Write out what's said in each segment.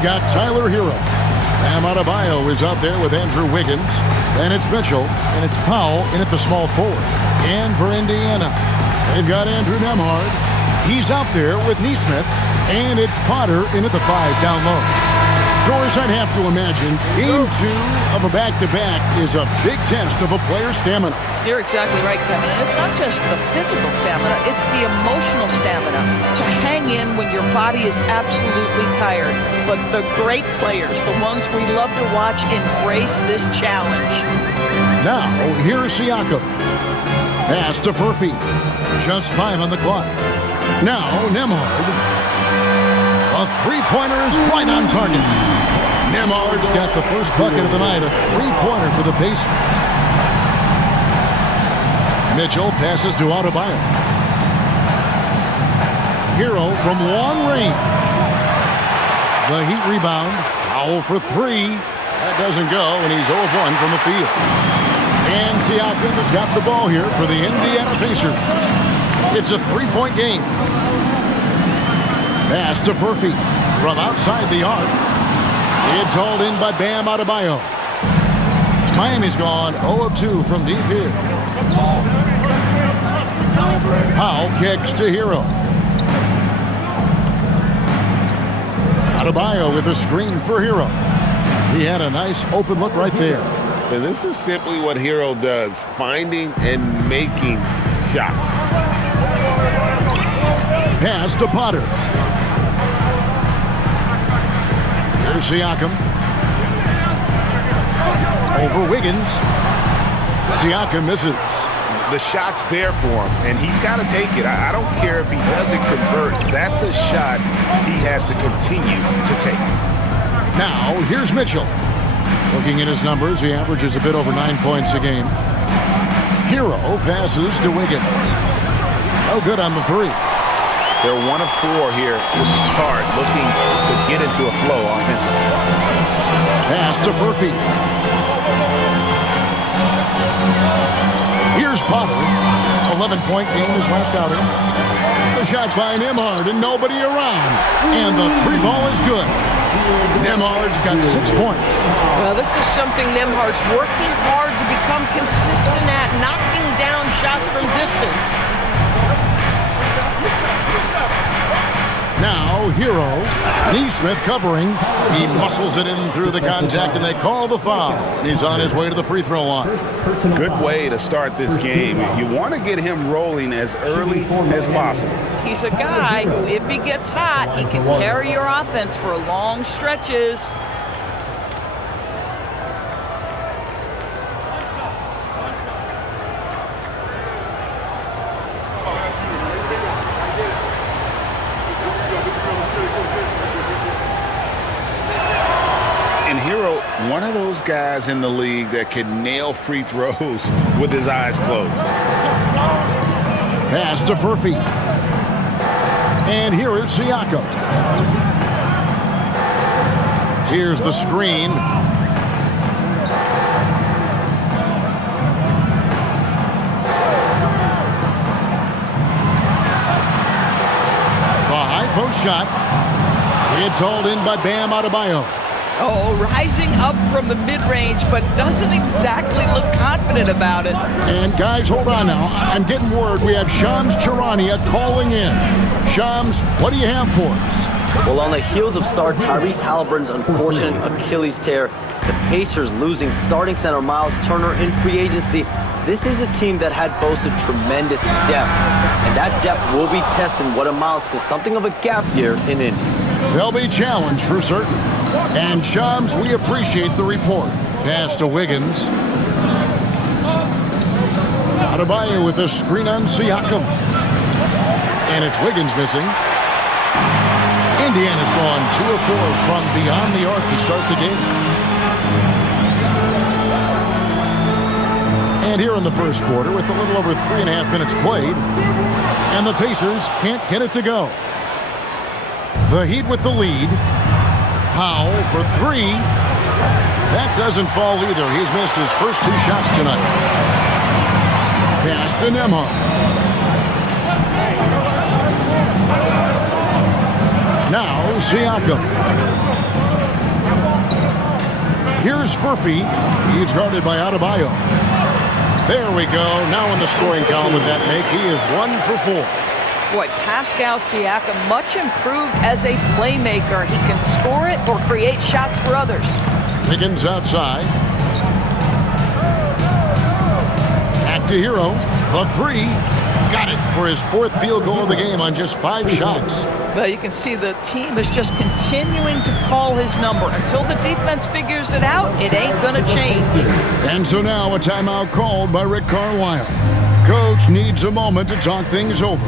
We've got Tyler Hero. Bam Adebayo is out there with Andrew Wiggins. Then it's Mitchell, and it's Powell in at the small forward. And for Indiana, they've got Andrew Nembhard. He's out there with Nesmith, and it's Potter in at the 5 down low. Doris, I'd have to imagine game 2 of a back-to-back is a big test of a player's stamina. You're exactly right, Kevin. And it's not just the physical stamina, it's the emotional stamina to hang in when your body is absolutely tired. But the great players, the ones we love to watch, embrace this challenge. Now, here's Siakam. Pass to Furphy. Just 5 on the clock. Now, Nembhard. A three-pointer is right on target. Nembhard's got the first bucket of the night, a three-pointer for the Pacers. Mitchell passes to Adebayo. Hero from long range. The Heat rebound. Powell for 3. That doesn't go, and he's 0 of 1 from the field. And Siakam has got the ball here for the Indiana Pacers. It's a 3-point game. Pass to Furphy from outside the arc. It's hauled in by Bam Adebayo. Miami's gone 0 of 2 from deep here. Powell kicks to Hero. Adebayo with a screen for Hero. He had a nice open look right there. And this is simply what Hero does, finding and making shots. Pass to Potter. Here's Siakam. Over Wiggins. Siakam misses. The shot's there for him, and he's got to take it. I don't care if he doesn't convert. That's a shot he has to continue to take. Now, here's Mitchell. Looking at his numbers, he averages a bit over 9 points a game. Hero passes to Wiggins. No good on the 3. They're 1 of 4 here to start, looking to get into a flow offensively. Pass to Furphy. Here's Potter. 11-point game his last outing. The shot by Nembhard and nobody around. And the 3 ball is good. Nembhard's got 6 points. Well, this is something Nembhard's working hard to become consistent at, knocking down shots from distance. Now, Hero. Nesmith covering. He muscles it in through the contact, and they call the foul. And he's on his way to the free throw line. Good way to start this game. You want to get him rolling as early as possible. He's a guy who, if he gets hot, he can carry your offense for long stretches. And Hero, one of those guys in the league that can nail free throws with his eyes closed. Pass to Furphy. And here is Siakam. Here's the screen. The high post shot. It's hauled in by Bam Adebayo. Oh, rising up from the mid-range, but doesn't exactly look confident about it. And guys, hold on now. I'm getting word we have Shams Charania calling in. Shams, what do you have for us? Well, on the heels of star Tyrese Halliburton's unfortunate Achilles tear, the Pacers losing starting center Miles Turner in free agency, this is a team that had boasted tremendous depth. And that depth will be tested what amounts to something of a gap year in Indy. They'll be challenged for certain. And Shams, we appreciate the report. Pass to Wiggins. Adebayo with a screen on Siakam. And it's Wiggins missing. Indiana's gone 2 of 4 from beyond the arc to start the game. And here in the first quarter, with a little over 3.5 minutes played, and the Pacers can't get it to go. The Heat with the lead. Powell for 3. That doesn't fall either. He's missed his first 2 shots tonight. Pass to Nembhard. Now Siakam. Here's Murphy. He's guarded by Adebayo. There we go. Now in the scoring column with that make, he is 1 for 4. Boy, Pascal Siakam, much improved as a playmaker. He can score it or create shots for others. Wiggins outside. Back to Hero. The 3. Got it for his 4th field goal of the game on just 5 shots. Well, you can see the team is just continuing to call his number. Until the defense figures it out, it ain't going to change. And so now a timeout called by Rick Carlisle. Coach needs a moment to talk things over.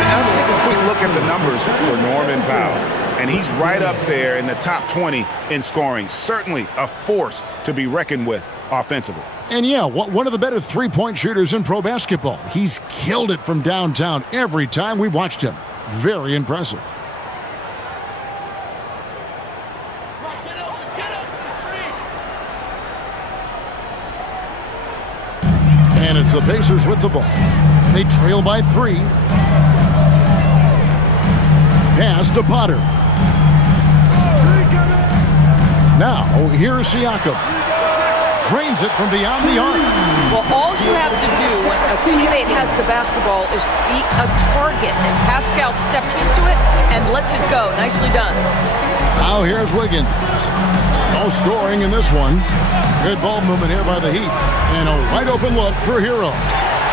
Let's take a quick look at the numbers for Norman Powell. And he's right up there in the top 20 in scoring. Certainly a force to be reckoned with offensively. And yeah, one of the better three-point shooters in pro basketball. He's killed it from downtown every time we've watched him. Very impressive. And it's the Pacers with the ball. They trail by 3. Pass to Potter. Now, here's Siakam. Drains it from beyond the arc. Well, all you have to do when a teammate has the basketball is be a target, and Pascal steps into it and lets it go. Nicely done. Now here's Wiggins. No scoring in this one. Good ball movement here by the Heat. And a wide open look for Hero.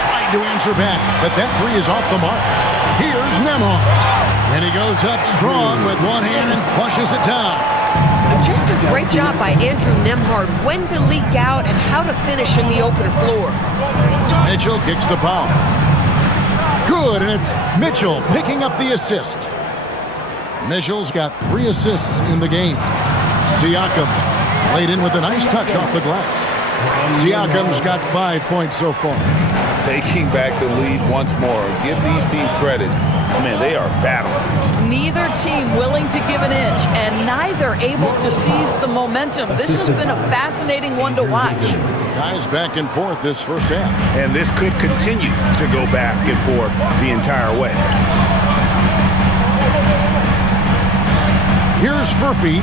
Trying to answer back, but that 3 is off the mark. Here's Nembhard. And he goes up strong with one hand and flushes it down. Just a great job by Andrew Nembhard when to leak out and how to finish in the open floor. Mitchell kicks to Powell. Good, and it's Mitchell picking up the assist. Mitchell's got 3 assists in the game. Siakam laid in with a nice touch off the glass. Siakam's got 5 points so far. Taking back the lead once more. Give these teams credit. Man, they are battling. Neither team willing to give an inch, and neither able to seize the momentum. This has been a fascinating one to watch. Guys back and forth this first half. And this could continue to go back and forth the entire way. Here's Murphy.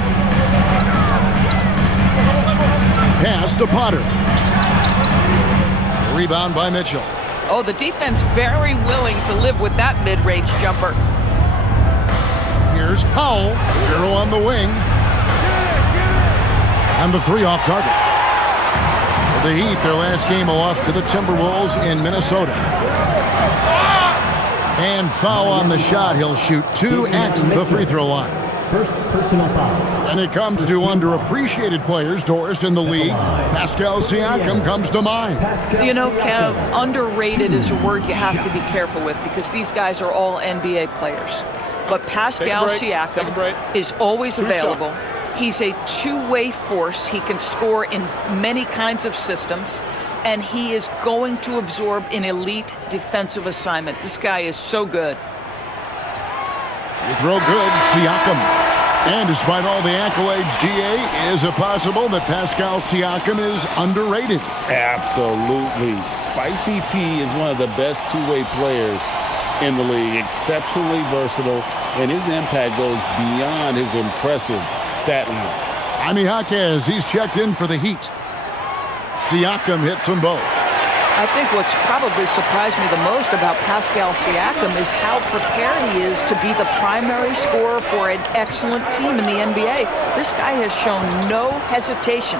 Pass to Potter. Rebound by Mitchell. Oh, the defense very willing to live with that mid-range jumper. Here's Powell. Hero on the wing. And the 3 off target. For the Heat, their last game a loss to the Timberwolves in Minnesota. And foul on the shot. He'll shoot 2 at the free throw line. First personal foul. When it comes to underappreciated players, Doris, in the league, Pascal Siakam comes to mind. You know, Kev, underrated is a word you have to be careful with because these guys are all NBA players. But Pascal Siakam is always available. He's a two-way force. He can score in many kinds of systems, and he is going to absorb an elite defensive assignment. This guy is so good. You throw good, Siakam. And despite all the accolades, GA, is it possible that Pascal Siakam is underrated? Absolutely. Spicy P is one of the best two-way players in the league. Exceptionally versatile, and his impact goes beyond his impressive stat line. Jaime Jaquez, he's checked in for the Heat. Siakam hits them both. I think what's probably surprised me the most about Pascal Siakam is how prepared he is to be the primary scorer for an excellent team in the NBA. This guy has shown no hesitation.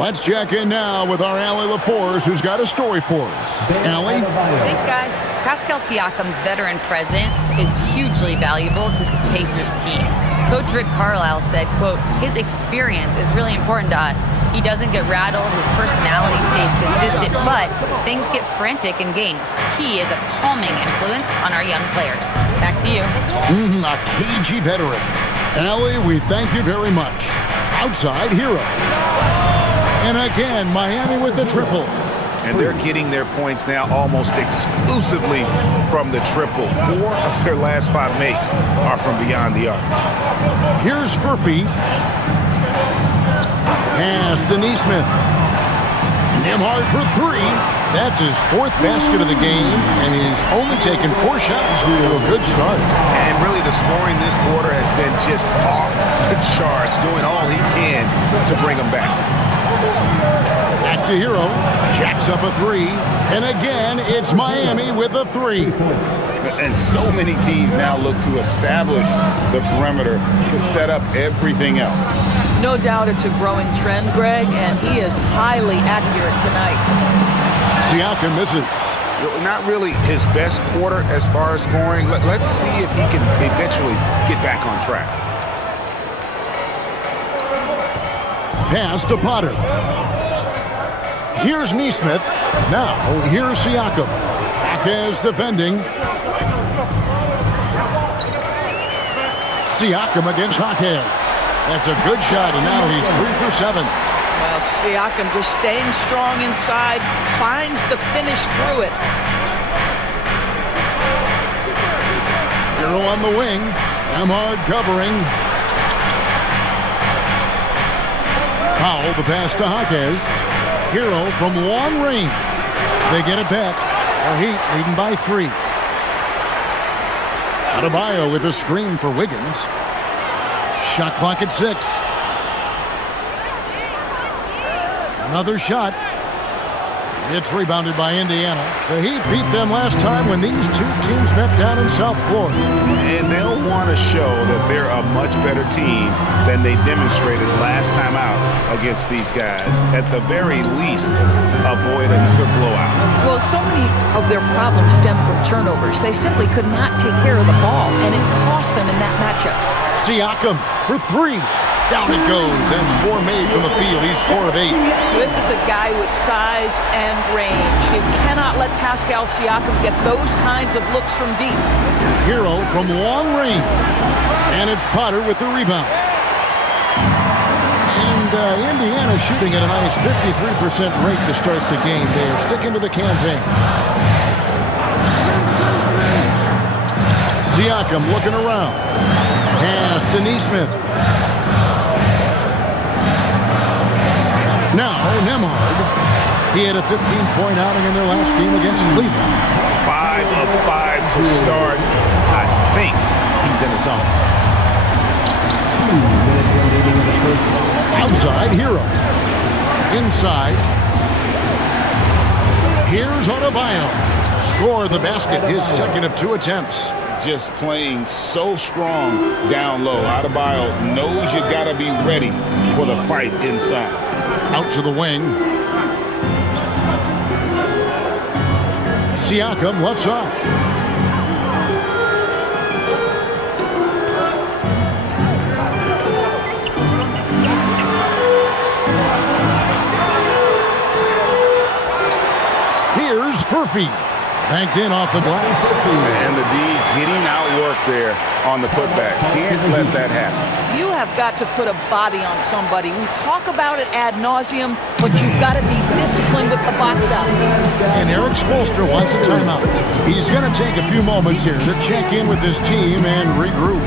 Let's check in now with our Allie LaForce, who's got a story for us. Allie? Thanks, guys. Pascal Siakam's veteran presence is hugely valuable to this Pacers team. Coach Rick Carlisle said, quote, his experience is really important to us. He doesn't get rattled, his personality stays consistent, but things get frantic in games. He is a calming influence on our young players. Back to you. A cagey veteran. Allie, we thank you very much. Outside Hero. And again, Miami with the triple. And they're getting their points now almost exclusively from the triple. 4 of their last 5 makes are from beyond the arc. Here's Murphy. Pass to Nesmith. Nembhard for 3. That's his 4th basket of the game, and he's only taken 4 shots to a good start. And really the scoring this quarter has been just off the charts, doing all he can to bring them back. Back to Hero, jacks up a 3, and again it's Miami with a 3. And so many teams now look to establish the perimeter to set up everything else. No doubt it's a growing trend, Greg, and he is highly accurate tonight. Siakam misses. Not really his best quarter as far as scoring. Let's see if he can eventually get back on track. Pass to Potter. Here's Nesmith. Now, here's Siakam. Jaquez defending. Siakam against Jaquez. That's a good shot, and now he's 3 for 7. Well, Siakam just staying strong inside, finds the finish through it. Hero on the wing. Nemhard covering. Powell, the pass to Jaquez. Hero from long range. They get it back. The Heat leading by 3. Adebayo with a screen for Wiggins. Shot clock at 6. Another shot. It's rebounded by Indiana. The Heat beat them last time when these two teams met down in South Florida. And they'll want to show that they're a much better team than they demonstrated last time out against these guys. At the very least, avoid another blowout. Well, so many of their problems stem from turnovers. They simply could not take care of the ball, and it cost them in that matchup. Siakam for 3. Down it goes. That's 4 made from the field. He's 4 of 8. This is a guy with size and range. You cannot let Pascal Siakam get those kinds of looks from deep. Hero from long range. And it's Potter with the rebound. And Indiana shooting at a nice 53% rate to start the game. They are sticking to the campaign. Siakam looking around. Pass to Nesmith. Now, Nemhard. He had a 15-point outing in their last game against Cleveland. 5 of 5 to start. I think he's in his zone. Outside, Hero. Inside. Here's Adebayo. Score the basket, his second of 2 attempts. Just playing so strong down low. Adebayo knows you got to be ready for the fight inside. Out to the wing. Siakam left side. Here's Furphy. Banked in off the glass. And the D getting outworked there on the putback. Can't let that happen. You have got to put a body on somebody. We talk about it ad nauseum, but you've got to be disciplined with the box out. And Eric Spoelstra wants a timeout. He's going to take a few moments here to check in with his team and regroup.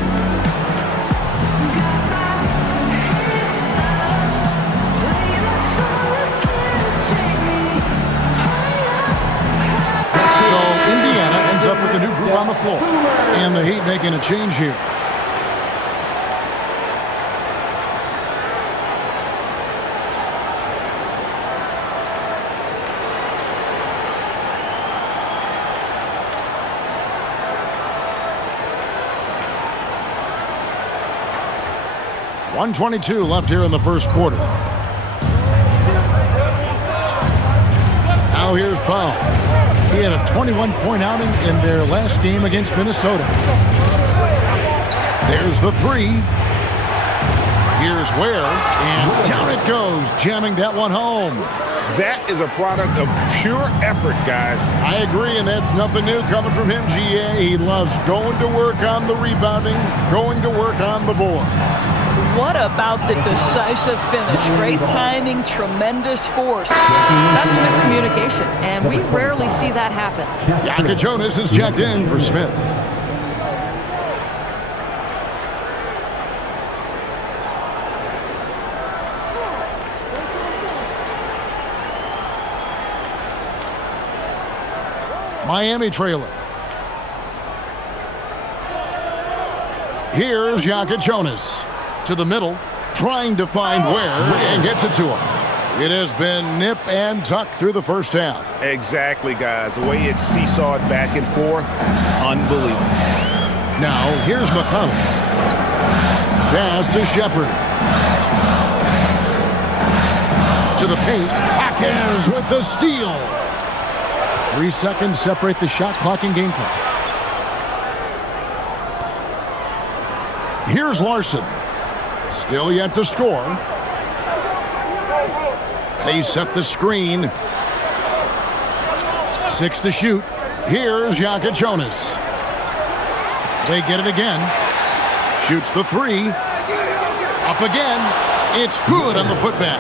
Up with the new group on the floor. And the Heat making a change here. .122 left here in the first quarter. Now here's Powell. He had a 21-point outing in their last game against Minnesota. There's the 3. Here's Ware, and down it goes, jamming that one home. That is a product of pure effort, guys. I agree, and that's nothing new coming from him, GA. He loves going to work on the rebounding, going to work on the board. What about the decisive finish? Great timing, tremendous force. That's miscommunication, and we rarely see that happen. Yaka Jonas is checked in for Smith. Miami trailing. Here's Jonas to the middle, trying to find where, and gets it to him. It has been nip and tuck through the first half. Exactly, guys. The way it's seesawed back and forth, unbelievable. Now, here's McConnell. Pass to Shepard. To the paint. Akers with the steal. 3 seconds separate the shot clock and game clock. Here's Larson. Still yet to score. They set the screen. 6 to shoot. Here's Jonas. They get it again. Shoots the 3. Up again. It's good on the putback.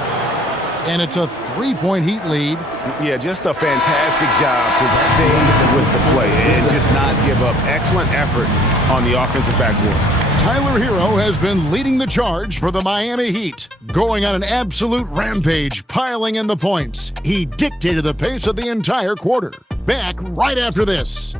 And it's a 3-point Heat lead. Yeah, just a fantastic job to stay with the play and just not give up. Excellent effort on the offensive backboard. Tyler Hero has been leading the charge for the Miami Heat, going on an absolute rampage, piling in the points. He dictated the pace of the entire quarter. Back right after this.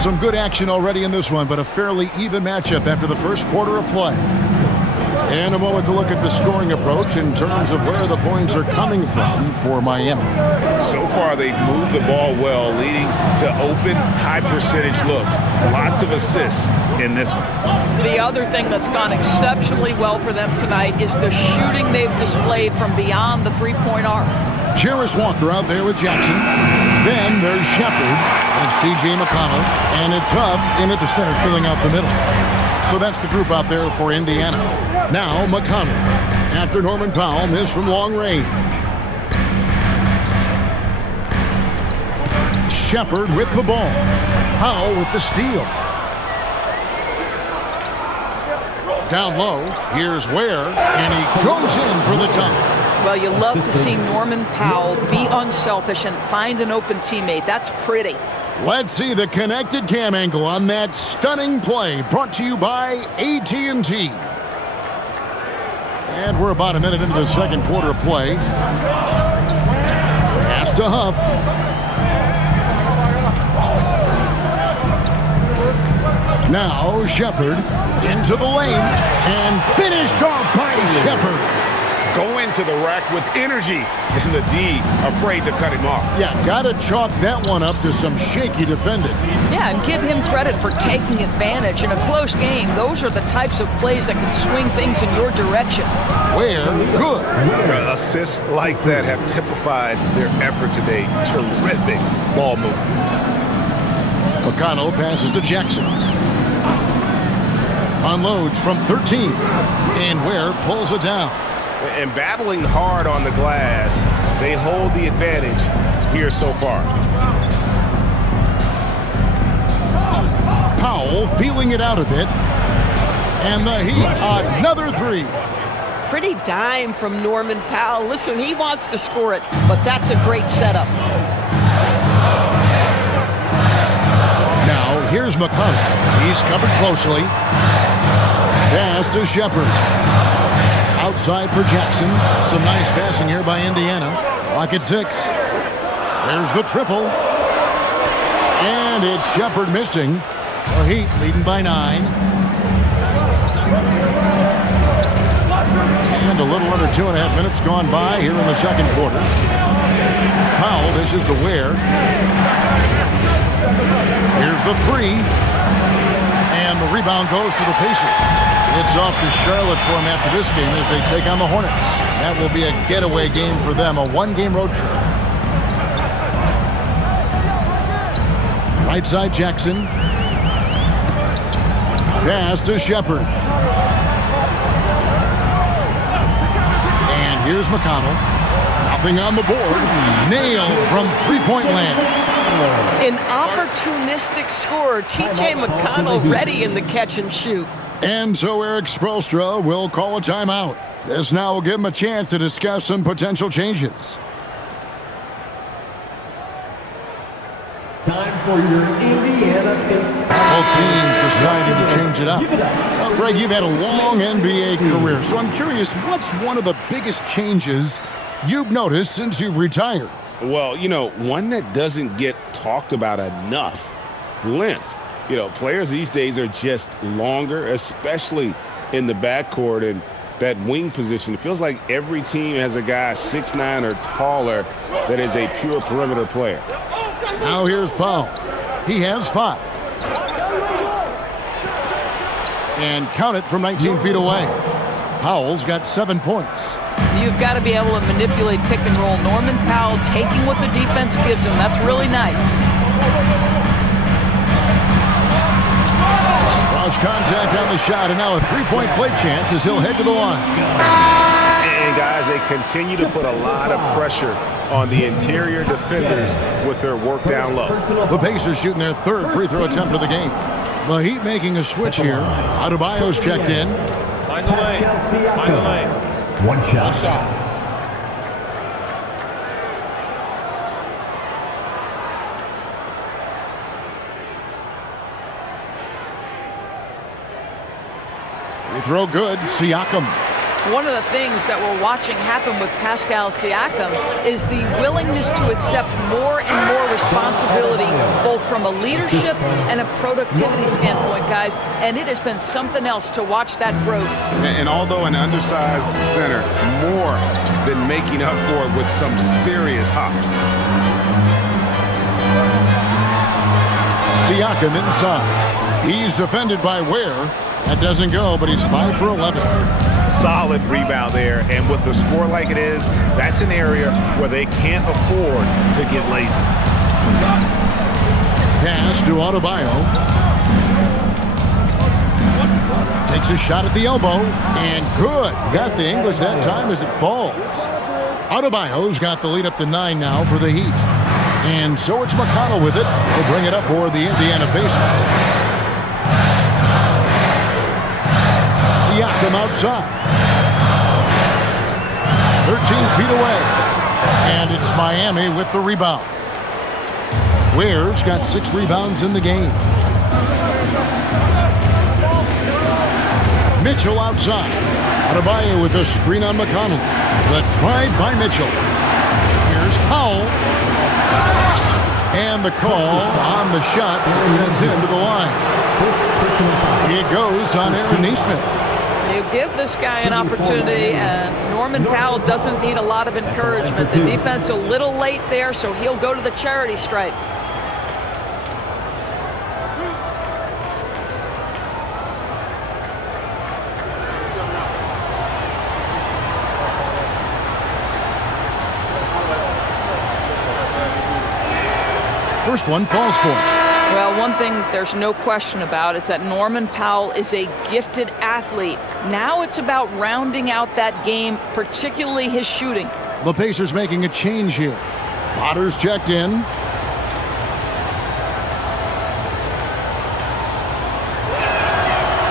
Some good action already in this one, but a fairly even matchup after the first quarter of play. And a moment to look at the scoring approach in terms of where the points are coming from for Miami. So far, they've moved the ball well, leading to open, high-percentage looks. Lots of assists in this one. The other thing that's gone exceptionally well for them tonight is the shooting they've displayed from beyond the three-point arc. Jarris Walker out there with Jackson. Then there's Shepard, and it's T.J. McConnell, and it's Huff in at the center filling out the middle. So that's the group out there for Indiana. Now McConnell, after Norman Powell missed from long range. Shepard with the ball. Powell with the steal. Down low, here's Ware, and he goes in for the dunk. Well, you love to see Norman Powell be unselfish and find an open teammate. That's pretty. Let's see the connected cam angle on that stunning play, brought to you by AT&T. And we're about a minute into the second quarter of play. Pass to Huff. Now Shepard into the lane and finished off by Shepard. Go into the rack with energy, and the D afraid to cut him off. Yeah, gotta chalk that one up to some shaky defending. Yeah, and give him credit for taking advantage. In a close game, those are the types of plays that can swing things in your direction. Where good. Assists like that have typified their effort today. Terrific ball movement. McConnell passes to Jackson. Unloads from 13, and Ware pulls it down. And battling hard on the glass, they hold the advantage here so far. Powell feeling it out a bit. And the Heat, another 3. Pretty dime from Norman Powell. Listen, he wants to score it, but that's a great setup. Now, here's McConnell. He's covered closely. Pass to Shepard. Outside for Jackson. Some nice passing here by Indiana. Lock at 6. There's the triple. And it's Shepard missing. The Heat leading by 9. And a little under 2.5 minutes gone by here in the second quarter. Powell dishes to Ware. Here's the 3. And the rebound goes to the Pacers. It's off to Charlotte for them after this game as they take on the Hornets. That will be a getaway game for them, a one-game road trip. Right side Jackson. Pass to Shepard. And here's McConnell. Nothing on the board. Nailed from three-point land. An opportunistic scorer, T.J. McConnell, ready in the catch and shoot. And so Eric Spoelstra will call a timeout. This now will give them a chance to discuss some potential changes. Time for your Indiana. Both teams deciding to change it up. Well, Greg, you've had a long NBA career, so I'm curious, what's one of the biggest changes you've noticed since you've retired? Well, one that doesn't get talked about enough, length. Players these days are just longer, especially in the backcourt and that wing position. It feels like every team has a guy 6'9" or taller that is a pure perimeter player. Now here's Powell. He has 5. And count it from 19 feet away. Powell's got 7 points. You've got to be able to manipulate pick and roll. Norman Powell taking what the defense gives him. That's really nice. Cross contact on the shot, and now a three-point play chance as he'll head to the line. And guys, they continue to put a lot of pressure on the interior defenders with their work down low. The Pacers shooting their 3rd free throw attempt of the game. The Heat making a switch here. Adebayo's checked in. Find the lanes. Find the lanes. One shot. Free throw good. Siakam. One of the things that we're watching happen with Pascal Siakam is the willingness to accept more and more responsibility, both from a leadership and a productivity standpoint, guys. And it has been something else to watch that growth. And although an undersized center, more than making up for it with some serious hops. Siakam inside. He's defended by Ware. That doesn't go, but he's 5 for 11. Solid rebound there, and with the score like it is, that's an area where they can't afford to get lazy. Pass to Adebayo. Takes a shot at the elbow, and good. Got the English that time as it falls. Adebayo's got the lead up to 9 now for the Heat. And so it's McConnell with it. He'll bring it up for the Indiana Pacers. Siakam outside. 13 feet away. And it's Miami with the rebound. Ware's got 6 rebounds in the game. Mitchell outside. Adebayo with a screen on McConnell. The drive by Mitchell. Here's Powell. And the call on the shot that sends him to the line. It goes on Aaron Nesmith. You give this guy an opportunity, and Norman Powell doesn't need a lot of encouragement. The defense a little late there, so he'll go to the charity stripe. First one falls for him. Well, one thing there's no question about is that Norman Powell is a gifted athlete. Now it's about rounding out that game, particularly his shooting. The Pacers making a change here. Potter's checked in.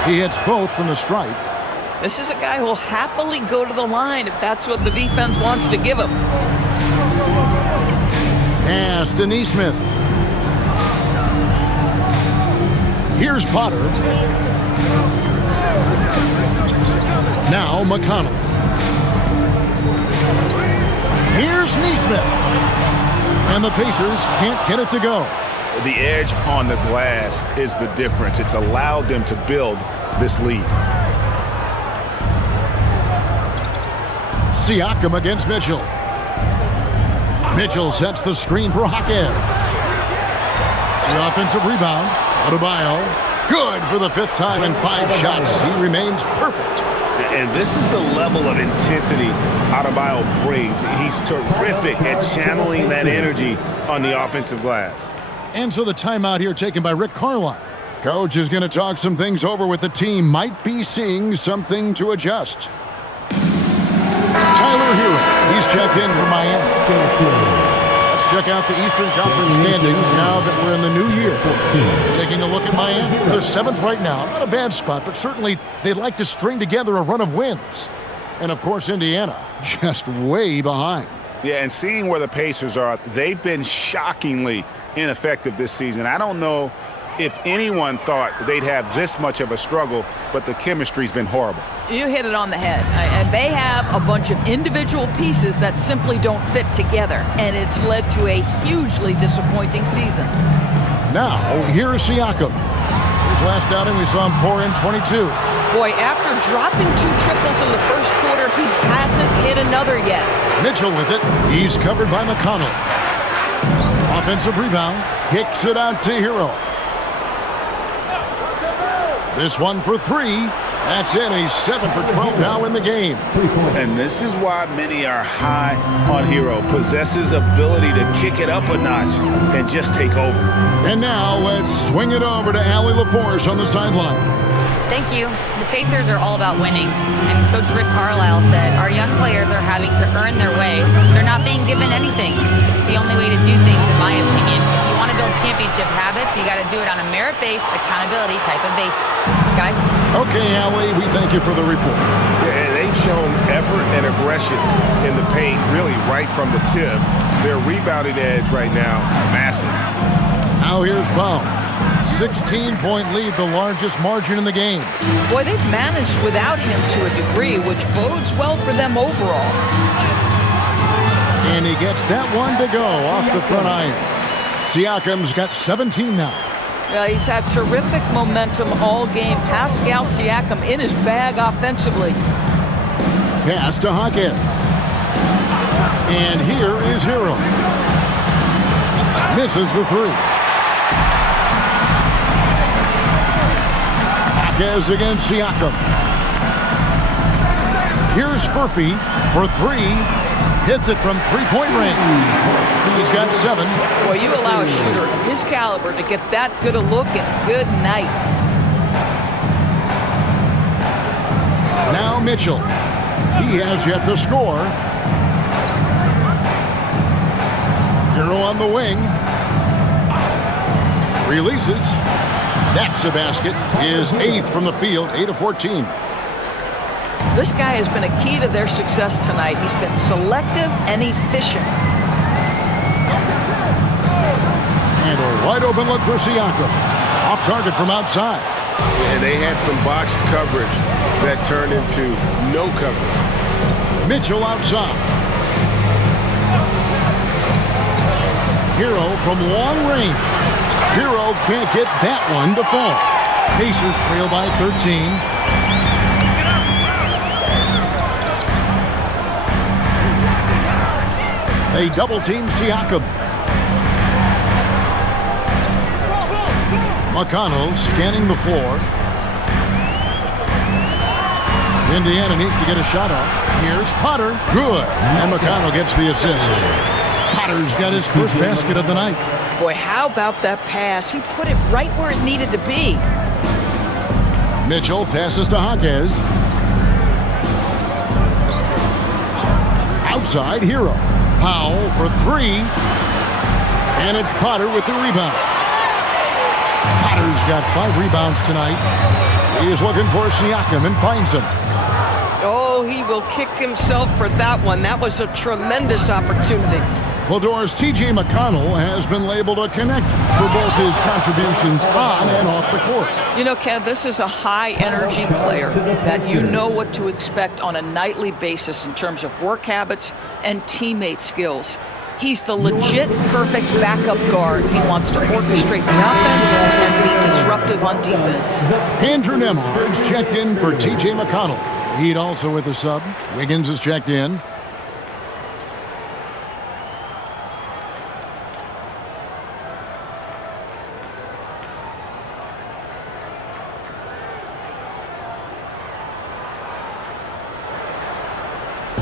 He hits both from the stripe. This is a guy who will happily go to the line if that's what the defense wants to give him. Pass to Nesmith. Here's Potter. Now McConnell. Here's Nesmith. And the Pacers can't get it to go. The edge on the glass is the difference. It's allowed them to build this lead. Siakam against Mitchell. Mitchell sets the screen for Hakeem. The offensive rebound. Adebayo, good for the 5th time in 5 shots. He remains perfect. And this is the level of intensity Adebayo brings. He's terrific at channeling that energy on the offensive glass. And so the timeout here taken by Rick Carlisle. Coach is going to talk some things over with the team. Might be seeing something to adjust. Tyler Hero, he's checked in for Miami. Let's check out the Eastern Conference standings now that we're in the new year. Taking a look at Miami. They're 7th right now. Not a bad spot, but certainly they'd like to string together a run of wins. And, of course, Indiana just way behind. Yeah, and seeing where the Pacers are, they've been shockingly ineffective this season. I don't know if anyone thought they'd have this much of a struggle, but the chemistry's been horrible. You hit it on the head. And they have a bunch of individual pieces that simply don't fit together, and it's led to a hugely disappointing season. Now, here's Siakam. His last outing, we saw him pour in 22. Boy, after dropping 2 triples in the first quarter, he hasn't hit another yet. Mitchell with it. He's covered by McConnell. Offensive rebound. Kicks it out to Hero. This one for 3. That's in. He's 7 for 12 now in the game. And this is why many are high on Hero. Possesses ability to kick it up a notch and just take over. And now let's swing it over to Allie LaForce on the sideline. Thank you. The Pacers are all about winning. And Coach Rick Carlisle said, our young players are having to earn their way. They're not being given anything. It's the only way to do things, in my opinion. If you want to build championship habits, you got to do it on a merit-based, accountability type of basis. Guys? Okay, Allie, we thank you for the report. Yeah, they've shown effort and aggression in the paint, really right from the tip. Their rebounding edge right now, massive. Now here's Powell. 16-point lead, the largest margin in the game. Boy, they've managed without him to a degree, which bodes well for them overall. And he gets that one to go off the front iron. Siakam's got 17 now. Yeah, he's had terrific momentum all game. Pascal Siakam in his bag offensively. Pass to Hawkins. And here is Hero. Misses the 3. Hawkins against Siakam. Here's Murphy for 3. Hits it from 3-point range. He's got 7. Boy, you allow a shooter of his caliber to get that good a look, and good night. Now Mitchell. He has yet to score. Hero on the wing. Releases. That's a basket. His 8th from the field, 8 of 14. This guy has been a key to their success tonight. He's been selective and efficient. And a wide open look for Siakam. Off target from outside. And they had some botched coverage that turned into no coverage. Mitchell outside. Hero from long range. Hero can't get that one to fall. Pacers trail by 13. They double-team Siakam. McConnell scanning the floor. Indiana needs to get a shot off. Here's Potter. Good. And McConnell gets the assist. Potter's got his first basket of the night. Boy, how about that pass? He put it right where it needed to be. Mitchell passes to Hawkins. Outside, Hero. Powell for 3. And it's Potter with the rebound. Potter's got 5 rebounds tonight. He is looking for Siakam and finds him. Oh, he will kick himself for that one. That was a tremendous opportunity. Well, Doris, T.J. McConnell has been labeled a connect for both his contributions on and off the court. You know, Kev, this is a high-energy player that you know what to expect on a nightly basis in terms of work habits and teammate skills. He's the legit perfect backup guard. He wants to orchestrate the offense and be disruptive on defense. Andrew Nembhard's checked in for T.J. McConnell. Heat also with the sub. Wiggins is checked in.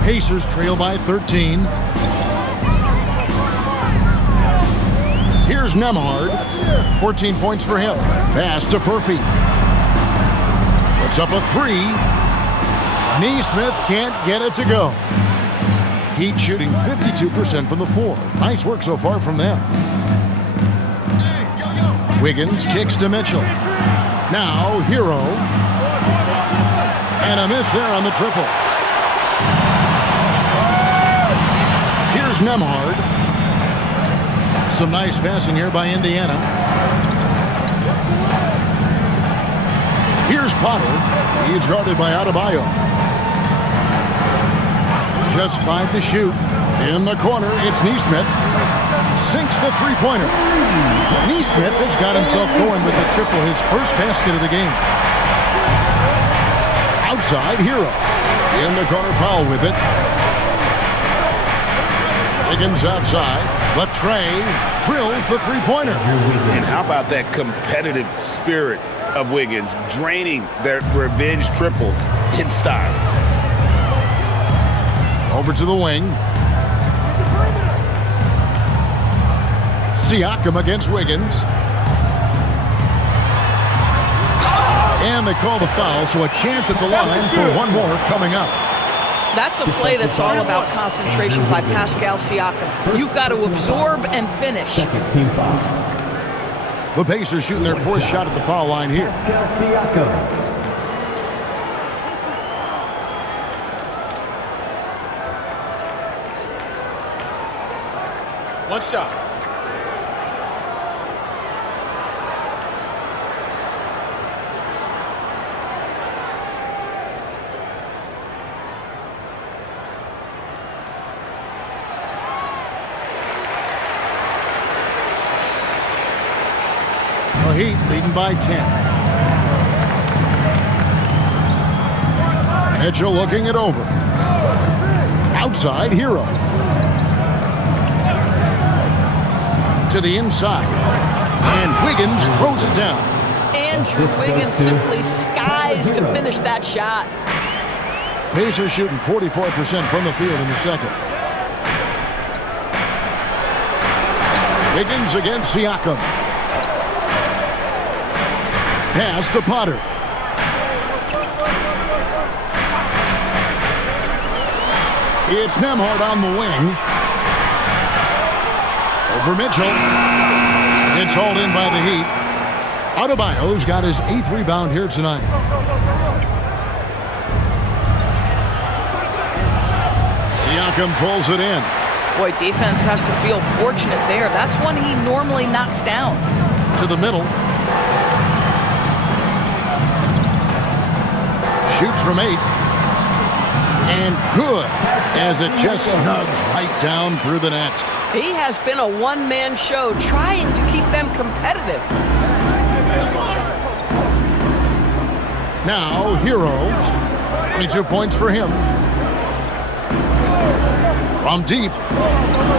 Pacers trail by 13. Here's Nembhard. 14 points for him. Pass to Murphy. Puts up a 3. Neesmith can't get it to go. Heat shooting 52% from the floor. Nice work so far from them. Wiggins kicks to Mitchell. Now Hero. And a miss there on the triple. Nembhard. Some nice passing here by Indiana. Here's Potter. He's guarded by Adebayo. Just 5 to shoot. In the corner, it's Nesmith. Sinks the three-pointer. Nesmith has got himself going with the triple, his first basket of the game. Outside, Hero. In the corner, Powell with it. Wiggins outside, but Trey drills the three-pointer. And how about that competitive spirit of Wiggins, draining their revenge triple in style. Over to the wing. Siakam against Wiggins. And they call the foul, so a chance at the line for one more coming up. That's a play that's all about concentration by Pascal Siakam. You've got to absorb and finish. The Pacers shooting their fourth shot at the foul line here. Pascal Siakam. One shot. The Heat leading by 10. Mitchell looking it over. Outside, Hero. To the inside. And Wiggins throws it down. Andrew Wiggins simply skies to finish that shot. Pacers shooting 44% from the field in the second. Wiggins against Siakam. Pass to Potter. It's Nembhard on the wing. Over Mitchell. It's hauled in by the Heat. Adebayo's got his 8th rebound here tonight. Siakam pulls it in. Boy, defense has to feel fortunate there. That's one he normally knocks down. To the middle. Shoots from 8. And good, as it just snugs right down through the net. He has been a one-man show trying to keep them competitive. Now, Hero. 22 points for him. From deep.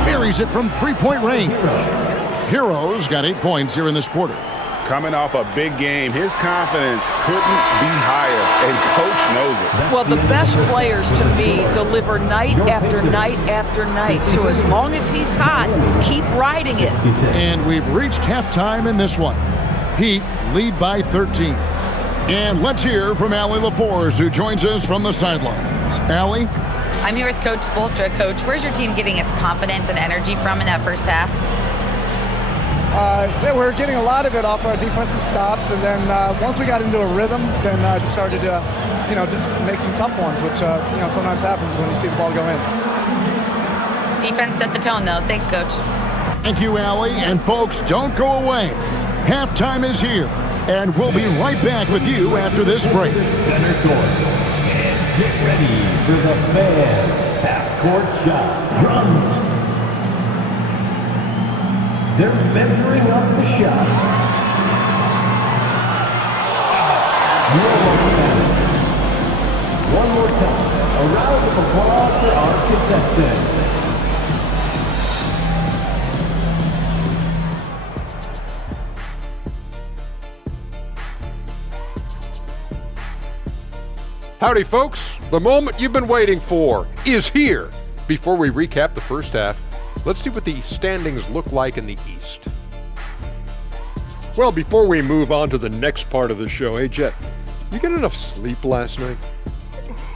Buries it from three-point range. Hero's got 8 points here in this quarter. Coming off a big game, his confidence couldn't be higher, and Coach knows it. Well, the best players to me deliver night after night after night. So as long as he's hot, keep riding it. And we've reached halftime in this one. Heat lead by 13. And let's hear from Allie LaForce, who joins us from the sidelines. Allie? I'm here with Coach Spoelstra. Coach, where's your team getting its confidence and energy from in that first half? We're getting a lot of it off our defensive stops, and then once we got into a rhythm, then just started to, just make some tough ones, which sometimes happens when you see the ball go in. Defense set the tone, though. Thanks, Coach. Thank you, Allie. And folks, don't go away. Halftime is here, and we'll be right back with you after this break. Center court. And get ready for the fan half-court shot. Drums. They're measuring up the shot. One more time. A round of applause for our contestant. Howdy, folks. The moment you've been waiting for is here. Before we recap the first half, let's see what the standings look like in the East. Well, before we move on to the next part of the show, hey, Jet, you get enough sleep last night?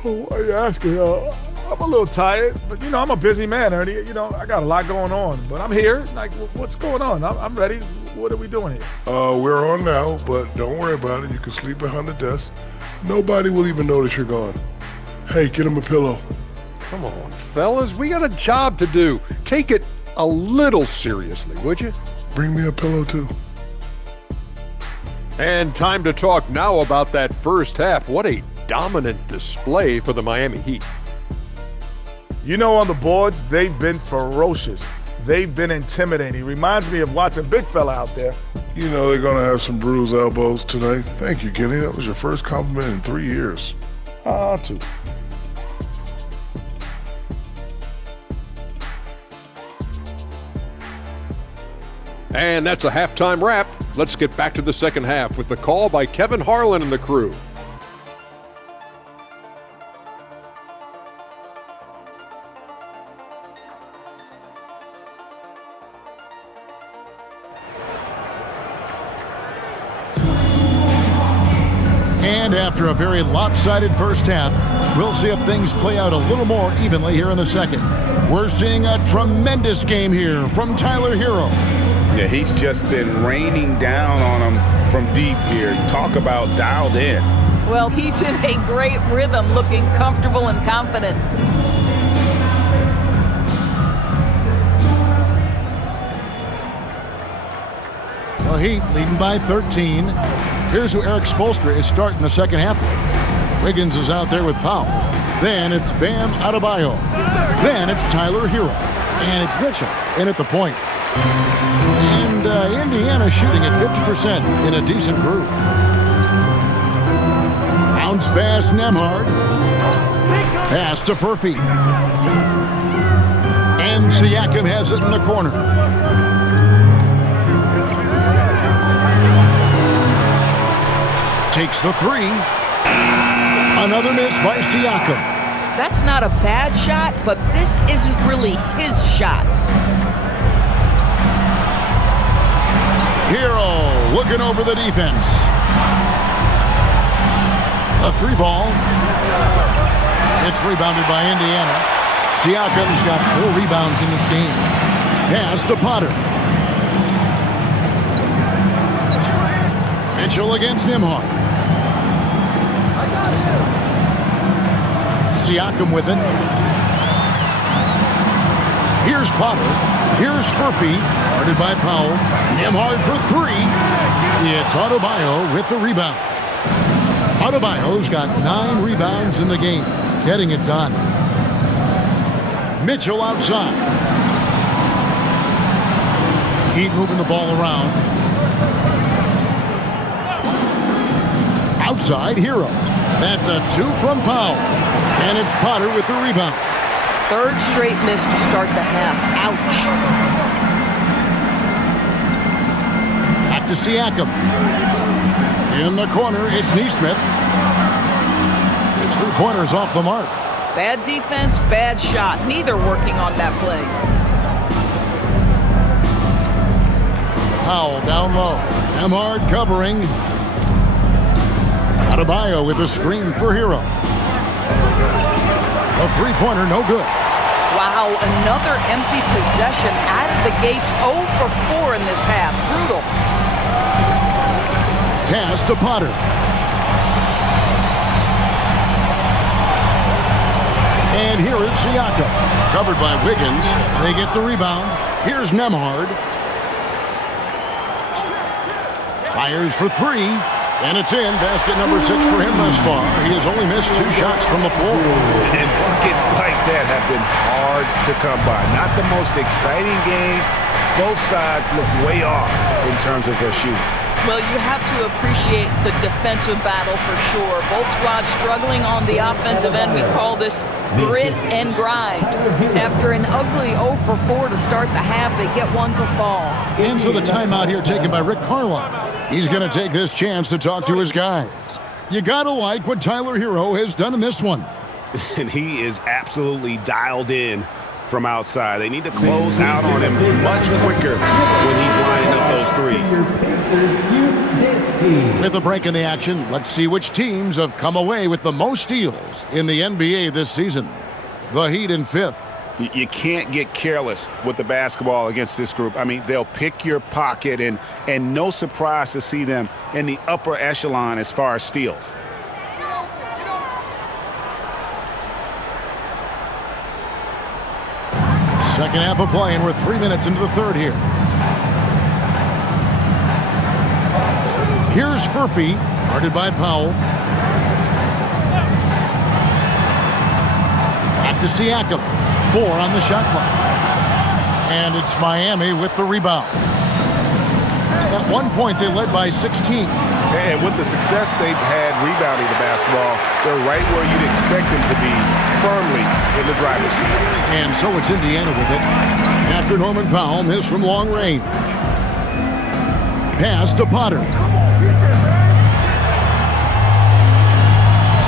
Why are you asking? I'm a little tired, but, I'm a busy man, Ernie. I got a lot going on, but I'm here. Like, what's going on? I'm ready. What are we doing here? We're on now, but don't worry about it. You can sleep behind the desk. Nobody will even notice you're gone. Hey, get him a pillow. Come on, fellas. We got a job to do. Take it a little seriously, would you? Bring me a pillow, too. And time to talk now about that first half. What a dominant display for the Miami Heat. You know, on the boards, they've been ferocious. They've been intimidating. Reminds me of watching big fella out there. You know they're going to have some bruised elbows tonight. Thank you, Kenny. That was your first compliment in 3 years. 2. And that's a halftime wrap. Let's get back to the second half with the call by Kevin Harlan and the crew. And after a very lopsided first half, we'll see if things play out a little more evenly here in the second. We're seeing a tremendous game here from Tyler Hero. Yeah, he's just been raining down on him from deep here. Talk about dialed in. Well, he's in a great rhythm, looking comfortable and confident. The Heat leading by 13. Here's who Eric Spoelstra is starting the second half with. Wiggins is out there with Powell. Then it's Bam Adebayo. Then it's Tyler Hero. And it's Mitchell in at the point. And Indiana shooting at 50% in a decent group. Bounce pass Nembhard. Pass to Furphy. And Siakam has it in the corner. Takes the 3. Another miss by Siakam. That's not a bad shot, but this isn't really his shot. Hero looking over the defense. A 3-ball. It's rebounded by Indiana. Siakam's got 4 rebounds in this game. Pass to Potter. Mitchell against Nembhard. Siakam with it. Here's Potter. Here's Furphy. Guarded by Powell. Nembhard for 3. It's Adebayo with the rebound. Adebayo's got 9 rebounds in the game. Getting it done. Mitchell outside. Heat moving the ball around. Outside, Hero. That's a 2 from Powell. And it's Potter with the rebound. Third straight miss to start the half. Ouch. Back to Siakam. In the corner, it's Nesmith. His 3-pointer's off the mark. Bad defense, bad shot. Neither working on that play. Powell down low. Nembhard covering. Adebayo with a screen for Hero. A 3-pointer, no good. Wow, another empty possession out of the gates. 0 for 4 in this half. Brutal. Pass to Potter. And here is Siakam. Covered by Wiggins. They get the rebound. Here's Nembhard. Fires for 3. And it's in. Basket number 6 for him thus far. He has only missed 2 shots from the floor. And buckets like that have been hard to come by. Not the most exciting game. Both sides look way off in terms of their shooting. Well, you have to appreciate the defensive battle for sure. Both squads struggling on the offensive end. We call this grit and grind. After an ugly 0 for 4 to start the half, they get 1 to fall. And so the timeout here taken by Rick Carlisle. He's going to take this chance to talk to his guys. You got to like what Tyler Hero has done in this one. And he is absolutely dialed in from outside. They need to close out on him much quicker when he's lining up those threes. With a break in the action, let's see which teams have come away with the most steals in the NBA this season. The Heat in 5th. You can't get careless with the basketball against this group. I mean, they'll pick your pocket, and no surprise to see them in the upper echelon as far as steals. Second half of play, and we're 3 minutes into the third here. Here's Furphy, guarded by Powell. Back to Siakam. 4 on the shot clock. And it's Miami with the rebound. At one point, they led by 16. And with the success they've had rebounding the basketball, they're right where you'd expect them to be, firmly in the driver's seat. And so it's Indiana with it. After Norman Powell missed from long range. Pass to Potter.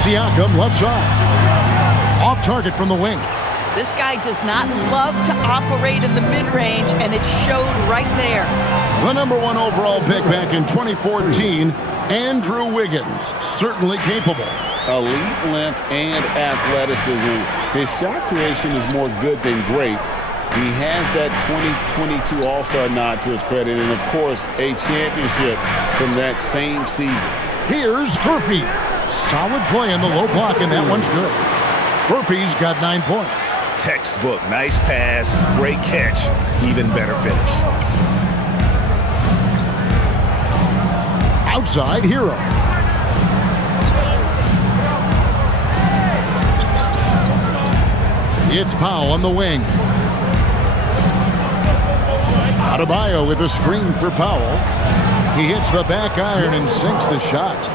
Siakam left side. Off target from the wing. This guy does not love to operate in the mid-range, and it showed right there. The number 1 overall pick back in 2014, Andrew Wiggins, certainly capable. Elite length and athleticism. His shot creation is more good than great. He has that 2022 All-Star nod to his credit, and of course, a championship from that same season. Here's Furphy. Solid play in the low block, and that one's good. Furphy's got 9 points. Textbook, nice pass, great catch, even better finish. Outside, Hero. It's Powell on the wing. Adebayo with a screen for Powell. He hits the back iron and sinks the shot.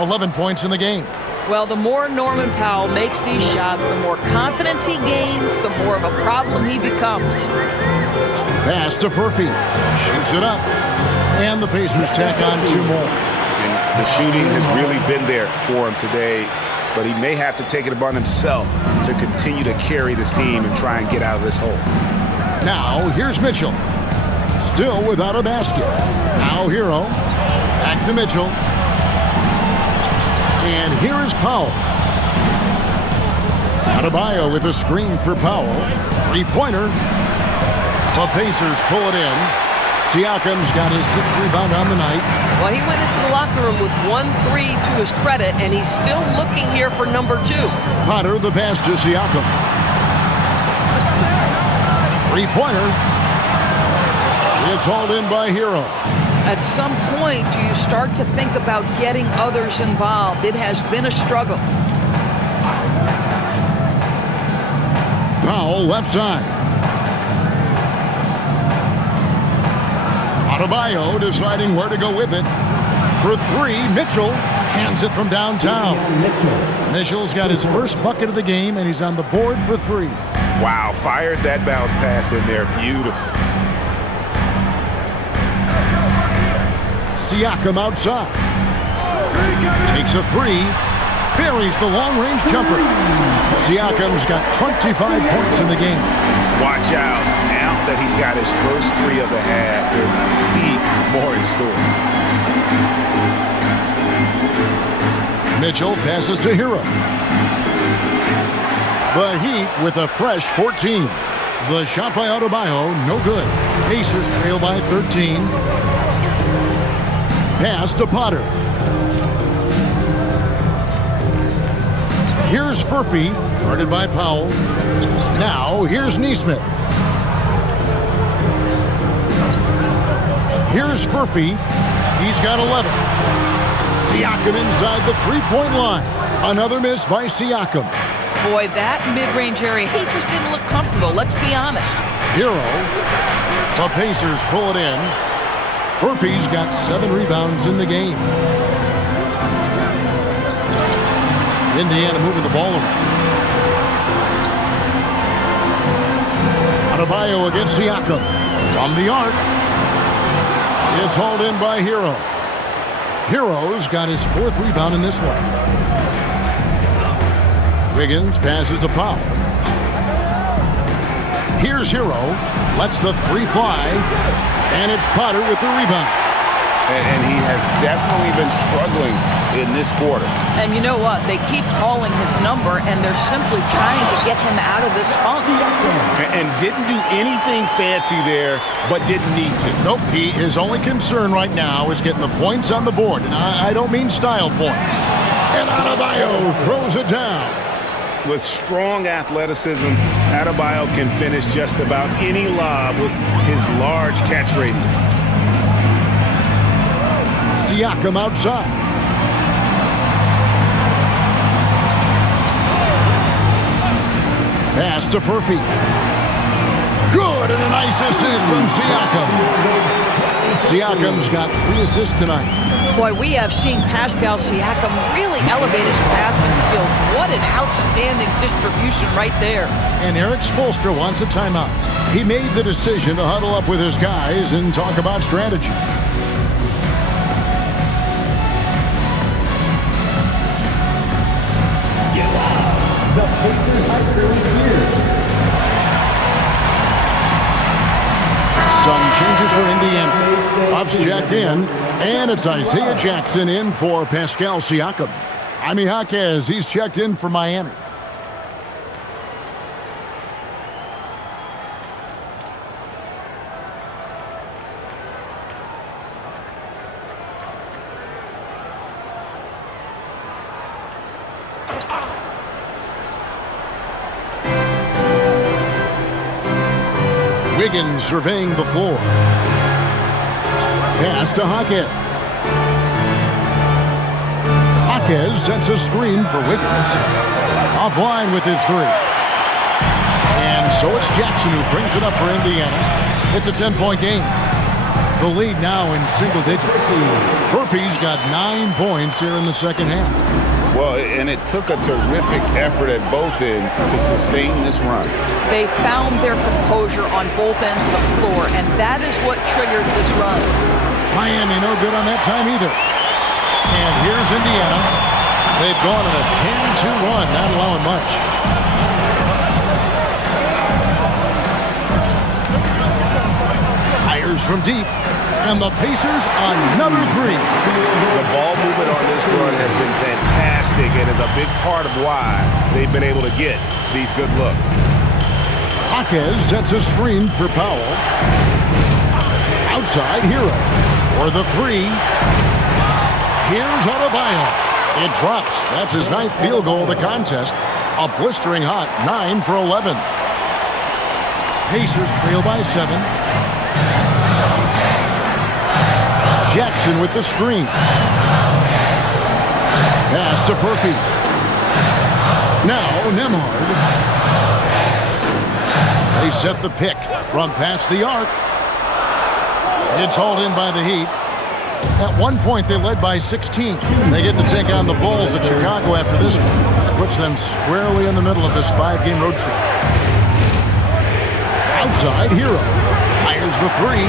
11 points in the game. Well, the more Norman Powell makes these shots, the more confidence he gains, the more of a problem he becomes. Pass to Furphy. Shoots it up. And the Pacers tack on 2 more. And the shooting has really been there for him today, but he may have to take it upon himself to continue to carry this team and try and get out of this hole. Now, here's Mitchell. Still without a basket. Now Hero. Back to Mitchell. And here is Powell. Adebayo with a screen for Powell. 3-pointer. The Pacers pull it in. Siakam's got his 6th rebound on the night. Well, he went into the locker room with 1-3 to his credit, and he's still looking here for number 2. Potter, the pass to Siakam. 3-pointer. It's hauled in by Hero. At some point, do you start to think about getting others involved? It has been a struggle. Powell left side. Adebayo deciding where to go with it. For 3, Mitchell cans it from downtown. Mitchell's got his first bucket of the game, and he's on the board for 3. Wow, fired that bounce pass in there. Beautiful. Siakam outside. Takes a 3. Buries the long-range jumper. Siakam's got 25 points in the game. Watch out. Now that he's got his first 3 of the half, there'll be more in store. Mitchell passes to Hero. The Heat with a fresh 14. The shot by Adebayo, no good. Pacers trail by 13. Pass to Potter. Here's Furphy, guarded by Powell. Now, here's Nesmith. Here's Furphy. He's got 11. Siakam inside the 3-point line. Another miss by Siakam. Boy, that mid-range area, he just didn't look comfortable, let's be honest. Hero. The Pacers pull it in. Furphy's got 7 rebounds in the game. Indiana moving the ball around. Adebayo against Siakam. From the arc. It's hauled in by Hero. Hero's got his 4th rebound in this one. Wiggins passes to Powell. Here's Hero. Lets the 3 fly. And it's Potter with the rebound. And he has definitely been struggling in this quarter. And you know what? They keep calling his number, and they're simply trying to get him out of this funk. And didn't do anything fancy there, but didn't need to. Nope, his only concern right now is getting the points on the board. And I don't mean style points. And Adebayo throws it down. With strong athleticism, Adebayo can finish just about any lob with his large catch radius. Siakam outside. Pass to Furphy. Good, and a nice assist from Siakam. Siakam's got 3 assists tonight. Boy, we have seen Pascal Siakam really elevate his passing skills. What an outstanding distribution right there. And Eric Spoelstra wants a timeout. He made the decision to huddle up with his guys and talk about strategy. The Pacers Mercury here. Some changes for Indiana. Buffs checked in, and it's Isaiah Jackson in for Pascal Siakam. Jaime Jaquez, he's checked in for Miami. Wiggins surveying the floor. Pass to Jaquez. Jaquez sets a screen for Wiggins. Offline with his 3. And so it's Jackson who brings it up for Indiana. It's a 10-point game. The lead now in single digits. Furphy's got 9 points here in the second half. Well, and it took a terrific effort at both ends to sustain this run. They found their composure on both ends of the floor, and that is what triggered this run. Miami no good on that time either. And here's Indiana. They've gone on a 10-2-1, not allowing much. Fires from deep. And the Pacers another 3. The ball movement on this run has been fantastic and is a big part of why they've been able to get these good looks. Jaquez sets a screen for Powell. Outside Hero for the 3. Here's Adebayo. It drops. That's his 9th field goal of the contest. A blistering hot 9 for 11. Pacers trail by 7. Jackson with the screen. Pass to Furphy. Now Nembhard. They set the pick from past the arc. It's hauled in by the Heat. At one point, they led by 16. They get to take on the Bulls at Chicago after this one. That puts them squarely in the middle of this 5-game road trip. Outside, Hero fires the 3.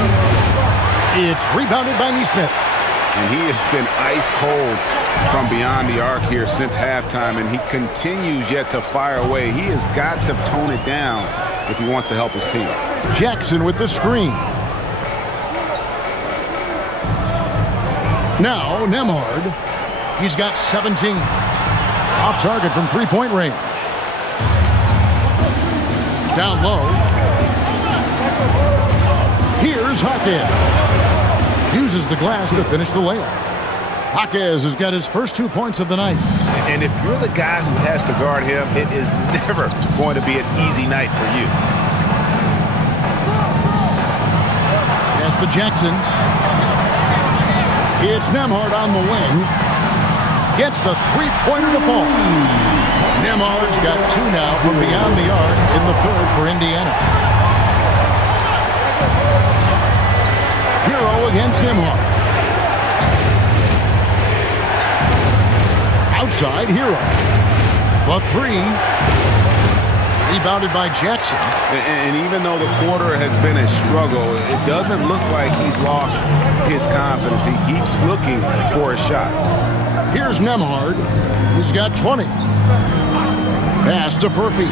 It's rebounded by Nesmith. And he has been ice cold from beyond the arc here since halftime, and he continues yet to fire away. He has got to tone it down if he wants to help his team. Jackson with the screen. Now Nembhard. He's got 17. Off target from 3-point range. Down low. Here's Jaquez. Uses the glass to finish the layup. Jaquez has got his first 2 points of the night. And if you're the guy who has to guard him, it is never going to be an easy night for you. Pass to Jackson. It's Nembhard on the wing. Gets the 3-pointer to fall. Nembhard's got 2 now from beyond the arc in the 3rd for Indiana. Hero against Nembhard. Outside Hero. The 3. Rebounded by Jackson. And even though the quarter has been a struggle, it doesn't look like he's lost his confidence. He keeps looking for a shot. Here's Nembhard. He's got 20. Pass to Furphy.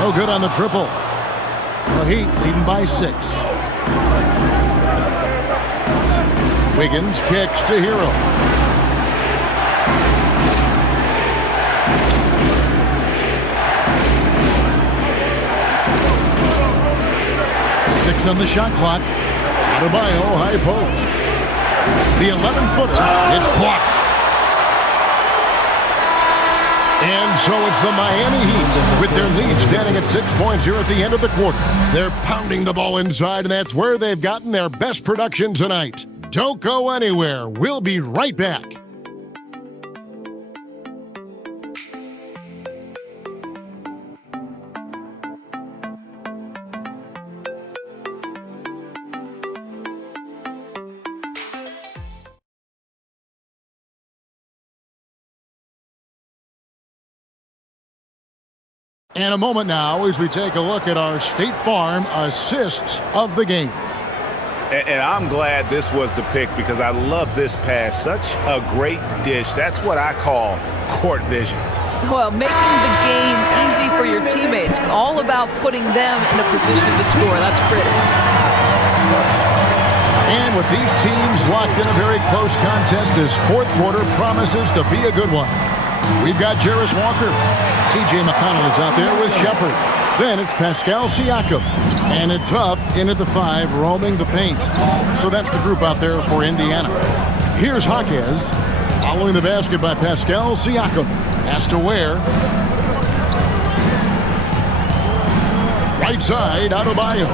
No good on the triple. The Heat leading by 6. Wiggins kicks to Hero. On the shot clock. Adebayo high post. The 11-footer. It's blocked. And so it's the Miami Heat with their lead standing at 6 points here at the end of the quarter. They're pounding the ball inside, and that's where they've gotten their best production tonight. Don't go anywhere. We'll be right back. And a moment now as we take a look at our State Farm assists of the game. And I'm glad this was the pick because I love this pass. Such a great dish. That's what I call court vision. Well, making the game easy for your teammates. All about putting them in a position to score. That's pretty. And with these teams locked in a very close contest, this fourth quarter promises to be a good one. We've got Jarris Walker. T.J. McConnell is out there with Shepard. Then it's Pascal Siakam. And it's Huff in at the 5, roaming the paint. So that's the group out there for Indiana. Here's Jaquez. Following the basket by Pascal Siakam. Pass to Ware. Right side, Adebayo.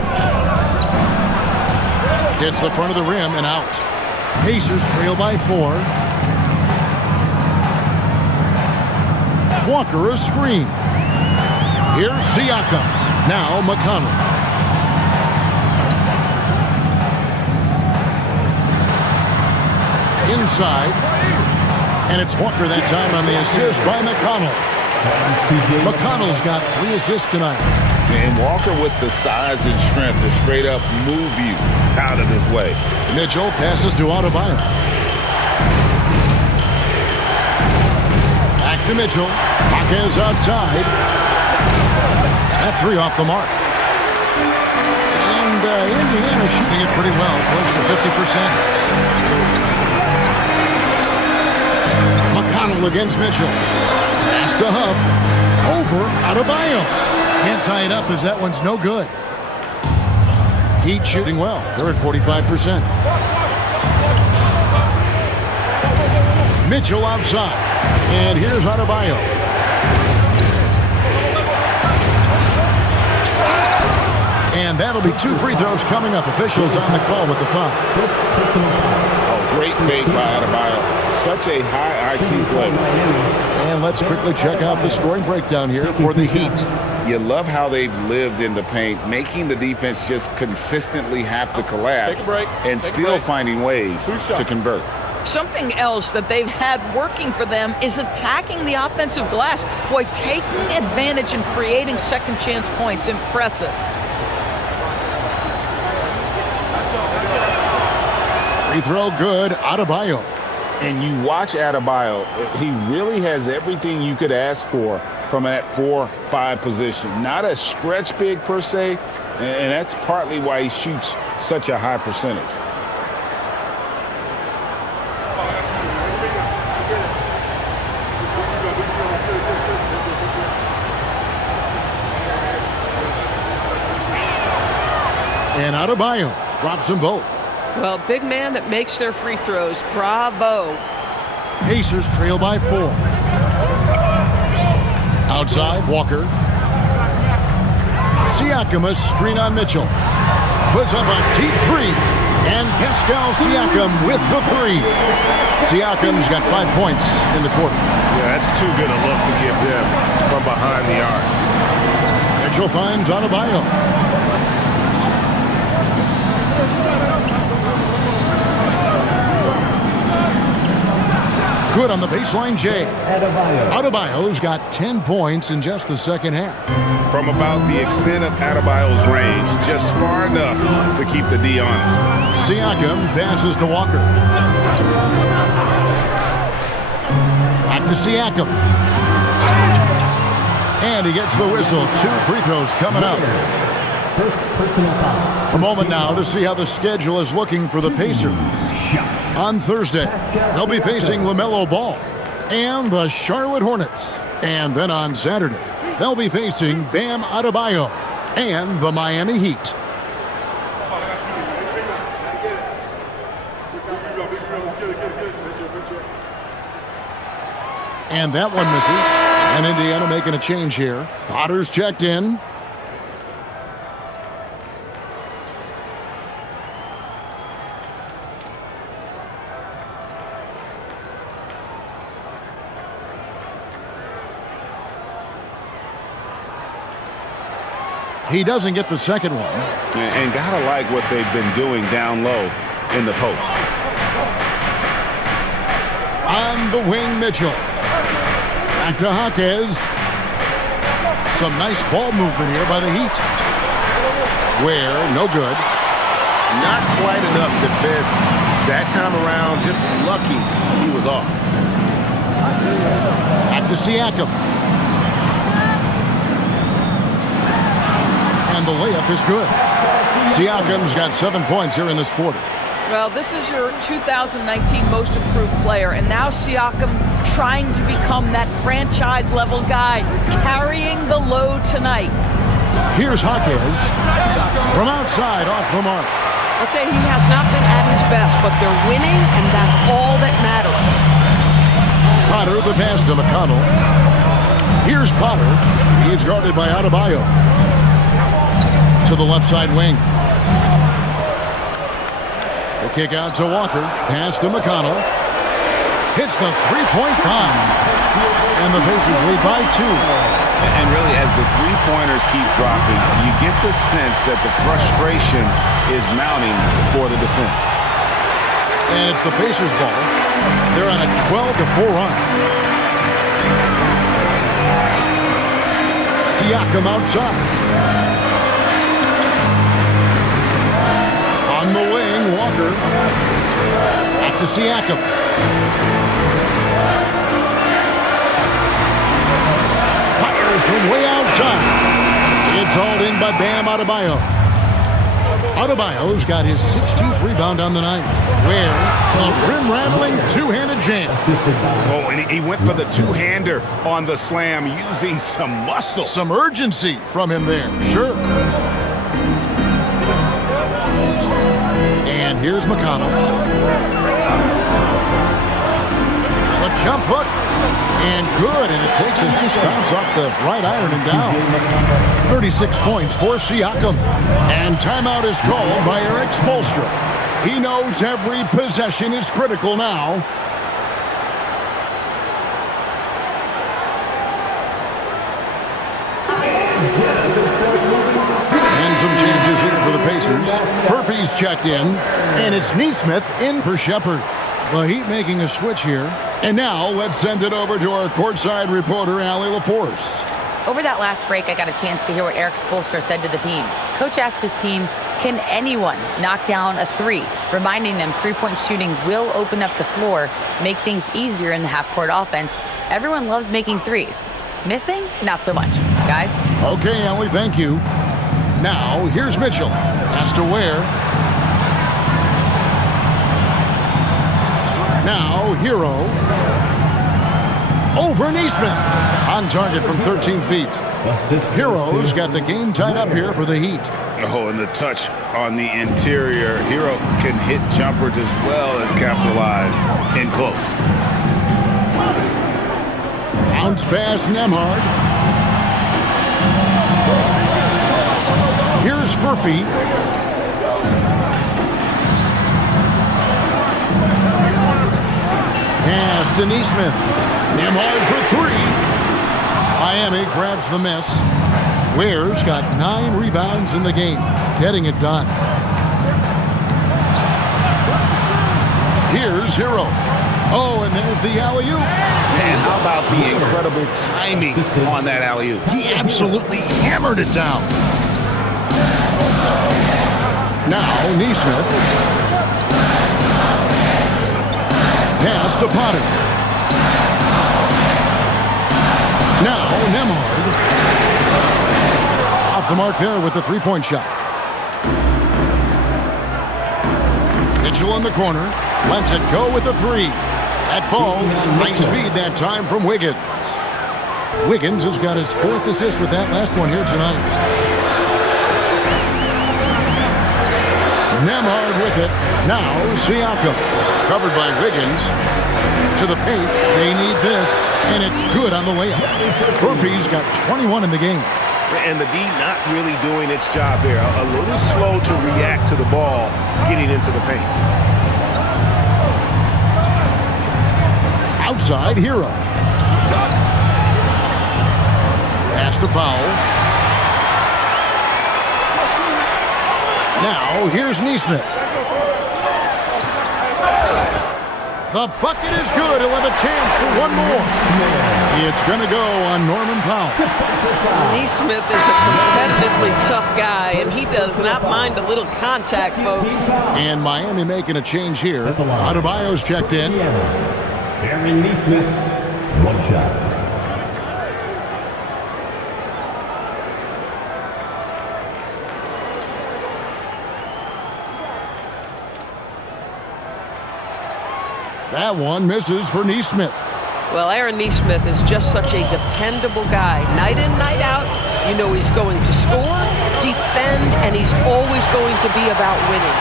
Gets the front of the rim and out. Pacers trail by 4. Walker a screen. Here's Siakam. Now McConnell. Inside. And it's Walker that time on the assist by McConnell. McConnell's got 3 assists tonight. And Walker with the size and strength to straight up move you out of his way. Mitchell passes to Adebayo. Back to Mitchell. Jaquez outside. That 3 off the mark. And Indiana shooting it pretty well, close to 50%. McConnell against Mitchell. Pass to Huff. Over Adebayo. Can't tie it up as that one's no good. Heat shooting well. They're at 45%. Mitchell outside. And here's Adebayo. And that'll be 2 free throws coming up. Officials on the call with the foul. Oh, great fake by Adebayo. Such a high IQ play. And let's quickly check out the scoring breakdown here for the Heat. You love how they've lived in the paint, making the defense just consistently have to collapse and still finding ways to convert. Something else that they've had working for them is attacking the offensive glass. Boy, taking advantage and creating second chance points. Impressive. Free throw good, Adebayo. And you watch Adebayo, he really has everything you could ask for from that 4-5 position. Not a stretch big per se, and that's partly why he shoots such a high percentage. And Adebayo drops them both. Well, big man that makes their free throws. Bravo. Pacers trail by 4. Outside, Walker. Siakam a screen on Mitchell. Puts up a deep 3. And Pascal Siakam with the 3. Siakam's got 5 points in the quarter. Yeah, that's too good a look to give them from behind the arc. Mitchell finds Adebayo. Good on the baseline, Jay. Adebayo's got 10 points in just the second half. From about the extent of Adebayo's range, just far enough to keep the D honest. Siakam passes to Walker. Back to Siakam. And he gets the whistle. 2 free throws coming up. First personal foul. A moment now to see how the schedule is looking for the Pacers. On Thursday, they'll be facing LaMelo Ball and the Charlotte Hornets. And then on Saturday, they'll be facing Bam Adebayo and the Miami Heat. And that one misses. And Indiana making a change here. Potter's checked in. He doesn't get the second one. And gotta like what they've been doing down low in the post. On the wing, Mitchell. Back to Jaquez. Some nice ball movement here by the Heat. Where, no good. Not quite enough defense that time around. Just lucky he was off. Back to Siakam. And the layup is good. Siakam's got 7 points here in this quarter. Well, this is your 2019 most improved player, and now Siakam trying to become that franchise-level guy, carrying the load tonight. Here's Jaquez from outside off the mark. I'll tell you, he has not been at his best, but they're winning, and that's all that matters. Potter, the pass to McConnell. Here's Potter. He's guarded by Adebayo. To the left side wing. The kick out to Walker. Pass to McConnell. Hits the three-point bomb. And the Pacers lead by 2. And really, as the three-pointers keep dropping, you get the sense that the frustration is mounting for the defense. And it's the Pacers ball. They're on a 12-4 run. Siakam outside. On the wing, Walker. Back to Siakam. Fire from way outside. It's hauled in by Bam Adebayo. Adebayo's got his 16th rebound on the night. Where the rim-rattling two-handed jam. Oh, and he went for the two-hander on the slam using some muscle. Some urgency from him there, sure. And here's McConnell. The jump hook. And good. And it takes a nice bounce off the right iron and down. 36 points for Siakam. And timeout is called by Eric Spoelstra. He knows every possession is critical now. And some changes here for the Pacers. Murphy's checked in, and it's Neesmith in for Shepard. The Heat making a switch here. And now let's send it over to our courtside reporter, Allie LaForce. Over that last break, I got a chance to hear what Eric Spoelstra said to the team. Coach asked his team, can anyone knock down a three? Reminding them three-point shooting will open up the floor, make things easier in the half-court offense. Everyone loves making threes. Missing? Not so much. Guys? Okay, Allie, thank you. Now, here's Mitchell. Has to Ware. Now, Hero. Over Neesmith. On target from 13 feet. Hero's got the game tied up here for the Heat. Oh, and the touch on the interior. Hero can hit jumpers as well as capitalize in close. Bounce pass, Nembhard. Here's Murphy. Pass to Neesmith. Nembhard for three. Miami grabs the miss. Ware's got 9 rebounds in the game, getting it done. Here's Hero. Oh, and there's the alley-oop. And how about the incredible timing on that alley-oop? He absolutely hammered it down. Now, Neesmith. Pass to Potter. Now, Nembhard. Off the mark there with the three-point shot. Mitchell in the corner. Lets it go with the three. That falls. Nice feed that time from Wiggins. Wiggins has got his 4th assist with that last one here tonight. Nemhard with it. Now Siakam. Covered by Wiggins. To the paint. They need this. And it's good on the layup. Murphy's got 21 in the game. And the D not really doing its job there. A little slow to react to the ball getting into the paint. Outside Hero. Pass to Powell. Now here's Nesmith. The bucket is good. He'll have a chance for one more. It's going to go on Norman Powell. Nesmith is a competitively tough guy, and he does not mind a little contact, folks. And Miami making a change here. Adebayo's checked in. Aaron Nesmith, one shot. That one misses for Nesmith. Well, Aaron Nesmith is just such a dependable guy. Night in, night out, you know he's going to score, defend, and he's always going to be about winning.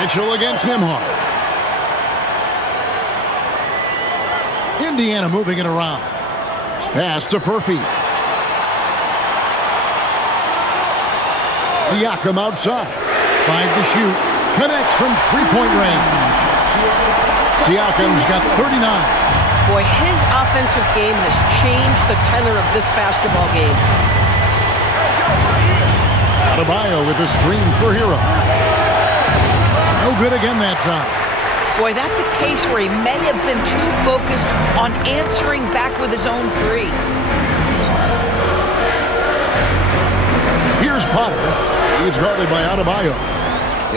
Mitchell against Nemhard. Indiana moving it around. Pass to Furphy. Siakam outside. 5 to shoot. Connects from three-point range. Siakam's got 39. Boy, his offensive game has changed the tenor of this basketball game. Adebayo with a screen for Hero. No good again that time. Boy, that's a case where he may have been too focused on answering back with his own three. Here's Potter. He's guarded by Adebayo.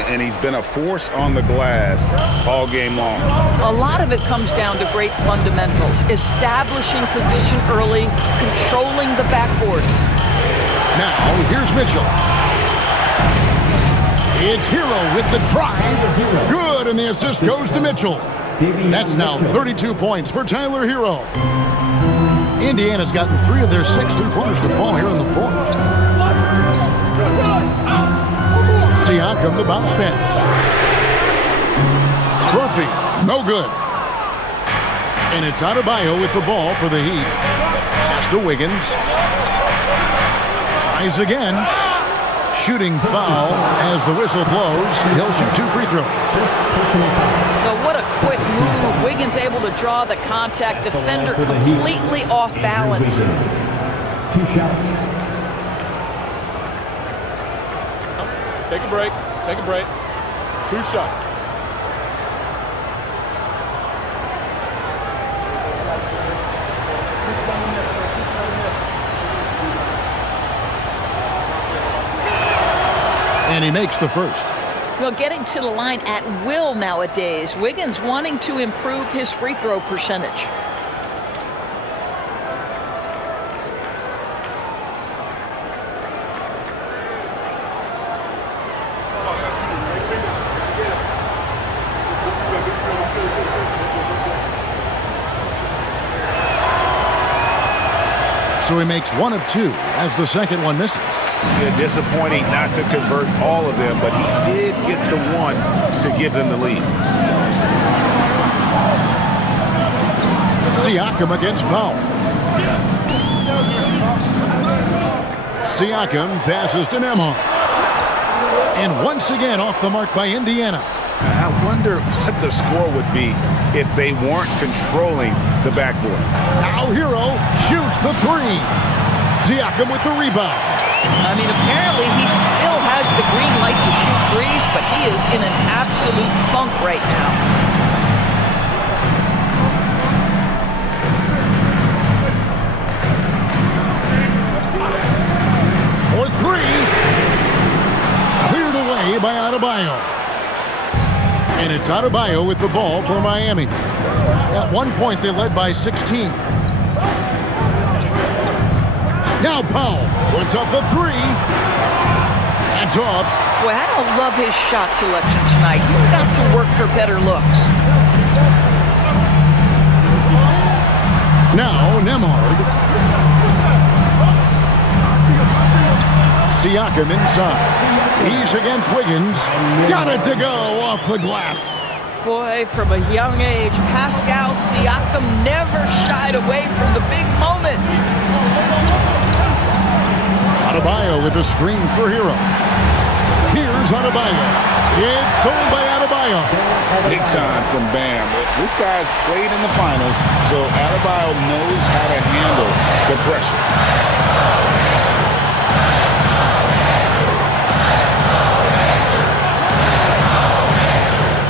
And he's been a force on the glass all game long. A lot of it comes down to great fundamentals. Establishing position early, controlling the backboards. Now, here's Mitchell. It's Hero with the drive. Good, and the assist goes to Mitchell. That's now 32 points for Tyler Hero. Indiana's gotten 3 of their 6 3-pointers to fall here in the fourth. Siakam the bounce pass. Murphy, no good. And it's Adebayo with the ball for the Heat. Pass to Wiggins. Tries again. Shooting foul as the whistle blows. He'll shoot 2 free throws. But what a quick move. Wiggins able to draw the contact. Defender completely off balance. 2 shots. Take a break. Take a break. 2 shots. And he makes the first. Well, getting to the line at will nowadays. Wiggins wanting to improve his free throw percentage. So he makes 1 of 2 as the second one misses. Yeah, disappointing not to convert all of them, but he did get the one to give them the lead. Siakam against Powell. Siakam passes to Nemhard. And once again off the mark by Indiana. I wonder what the score would be if they weren't controlling the backboard. Now Hero shoots the 3. Siakam with the rebound. I mean, apparently he still has the green light to shoot threes, but he is in an absolute funk right now. For 3. Cleared away by Adebayo. And it's Adebayo with the ball for Miami. At one point, they led by 16. Now Powell puts up the 3. That's off. Boy, I don't love his shot selection tonight. You've got to work for better looks. Now Nemhard. Siakam inside. He's against Wiggins. Got it to go off the glass. Boy, from a young age, Pascal Siakam never shied away from the big moments. Adebayo with a screen for Hero. Here's Adebayo. It's stolen by Adebayo. Big time from Bam. This guy's played in the finals, so Adebayo knows how to handle the pressure.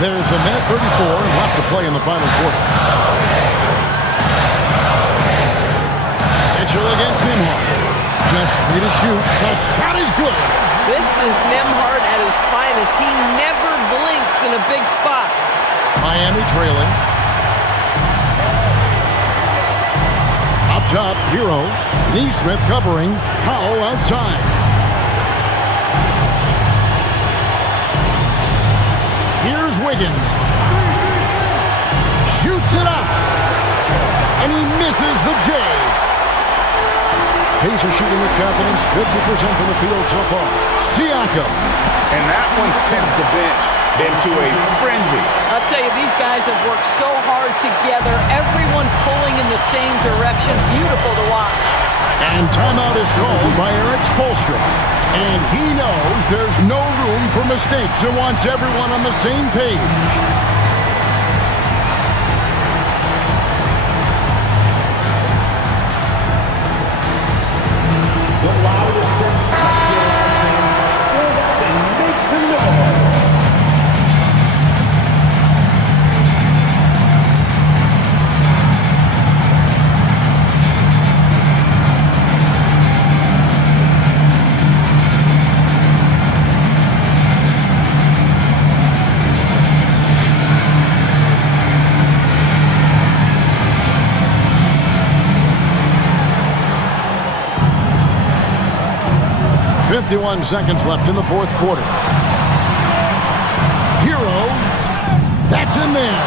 There's a minute 34 left to play in the final quarter. Mitchell against Nembhard. Just 3 to shoot. The shot is good. This is Nembhard at his finest. He never blinks in a big spot. Miami trailing. Up top, Hero. Neesmith covering. Powell outside. Here's Wiggins. Shoots it up. And he misses the J. Pacers shooting with confidence, 50% from the field so far. Siakam. And that one sends the bench into a frenzy. I'll tell you, these guys have worked so hard together. Everyone pulling in the same direction. Beautiful to watch. And timeout is called by Eric Spoelstra. And he knows there's no room for mistakes and wants everyone on the same page. Seconds left in the fourth quarter. Hero, that's in there.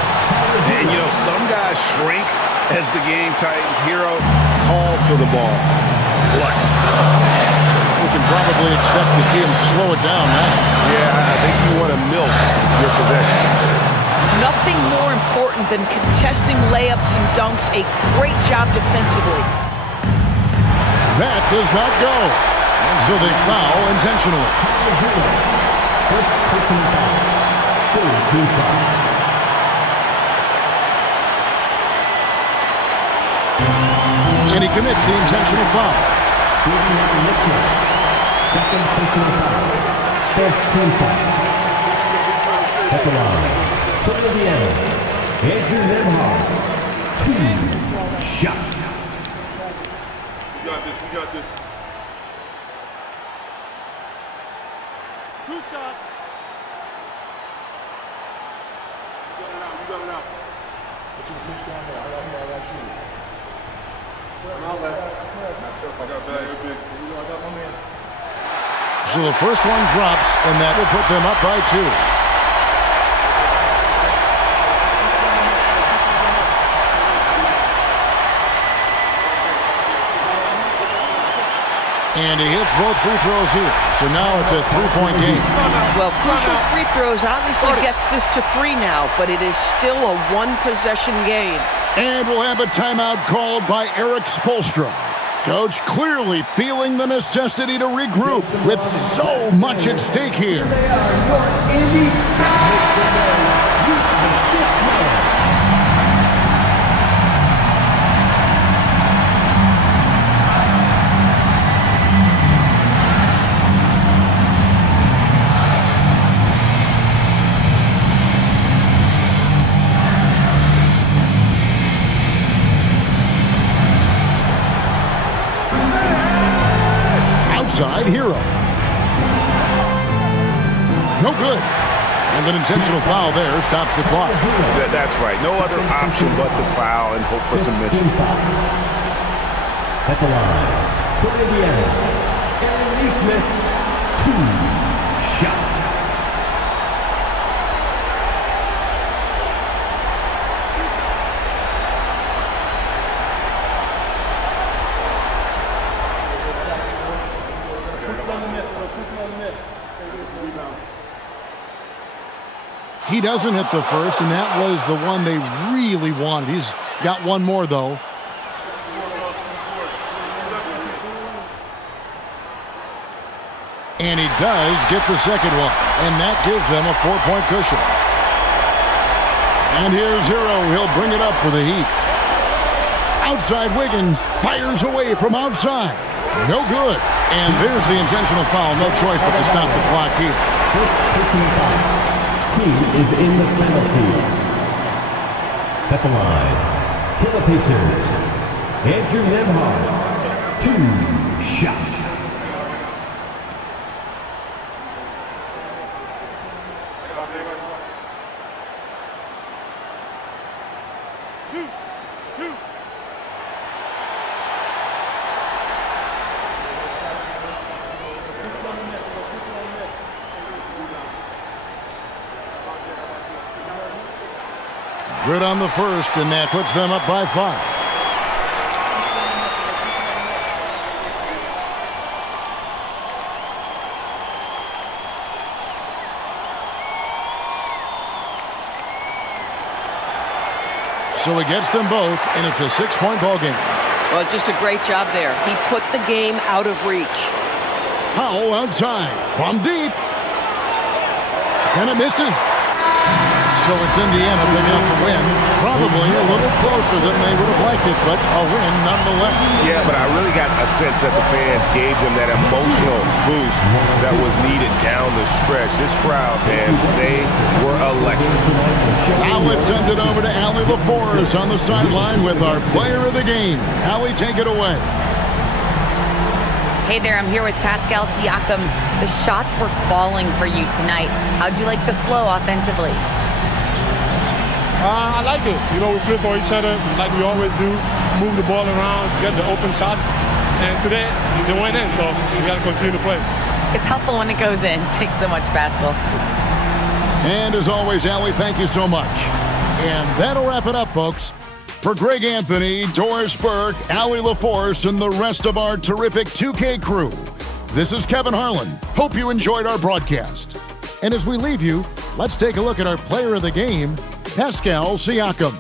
And you know, some guys shrink as the game tightens. Hero calls for the ball. Clutch. We can probably expect to see him slow it down now. Yeah, I think you want to milk your possessions. Nothing more important than contesting layups and dunks. A great job defensively. That does not go. And so they foul intentionally. First personal foul. 4-2 foul. And he commits the intentional foul. Second personal foul. First team foul. At the line. From Indiana, Andrew Nembhard. 2 shots. We got this. We got this. 2 shots. You got it out. You got it out. Put your push down there. I got you. I got bad. Big. I got my man. So the first one drops, and that will put them up by 2. And he hits both free throws here. So now it's a 3-point game. Well, crucial free throws obviously gets this to 3 now, but it is still a 1-possession game. And we'll have a timeout called by Eric Spoelstra. Coach clearly feeling the necessity to regroup with so much at stake here. Outside Hero. No good. And an intentional foul there stops the clock. That's right. No other option but to foul and hope for some misses. At the line, for Indiana, Aaron Neesmith, 2 shots. He doesn't hit the first, and that was the one they really wanted. He's got one more, though. And he does get the second one, and that gives them a 4-point cushion. And here's Hero. He'll bring it up for the Heat. Outside Wiggins fires away from outside. No good. And there's the intentional foul. No choice but to stop the clock here. Team is in the penalty. At the line, for the Pacers, Andrew Nembhard, 2 shots. Good on the first, and that puts them up by 5. So he gets them both, and it's a 6-point ball game. Well, just a great job there. He put the game out of reach. Powell outside from deep. And it misses. So it's Indiana picking up the win. Probably a little closer than they would have liked it, but a win nonetheless. Yeah, but I really got a sense that the fans gave them that emotional boost that was needed down the stretch. This crowd, man, they were electric. Now let's send it over to Allie LaForce on the sideline with our player of the game. Allie, take it away. Hey there, I'm here with Pascal Siakam. The shots were falling for you tonight. How'd you like the flow offensively? I like it. You know, we play for each other like we always do. Move the ball around, get the open shots. And today, they went in, so we got to continue to play. It's helpful when it goes in. Thanks so much, Pascal. And as always, Allie, thank you so much. And that'll wrap it up, folks. For Greg Anthony, Doris Burke, Allie LaForce, and the rest of our terrific 2K crew, this is Kevin Harlan. Hope you enjoyed our broadcast. And as we leave you, let's take a look at our player of the game, Pascal Siakam.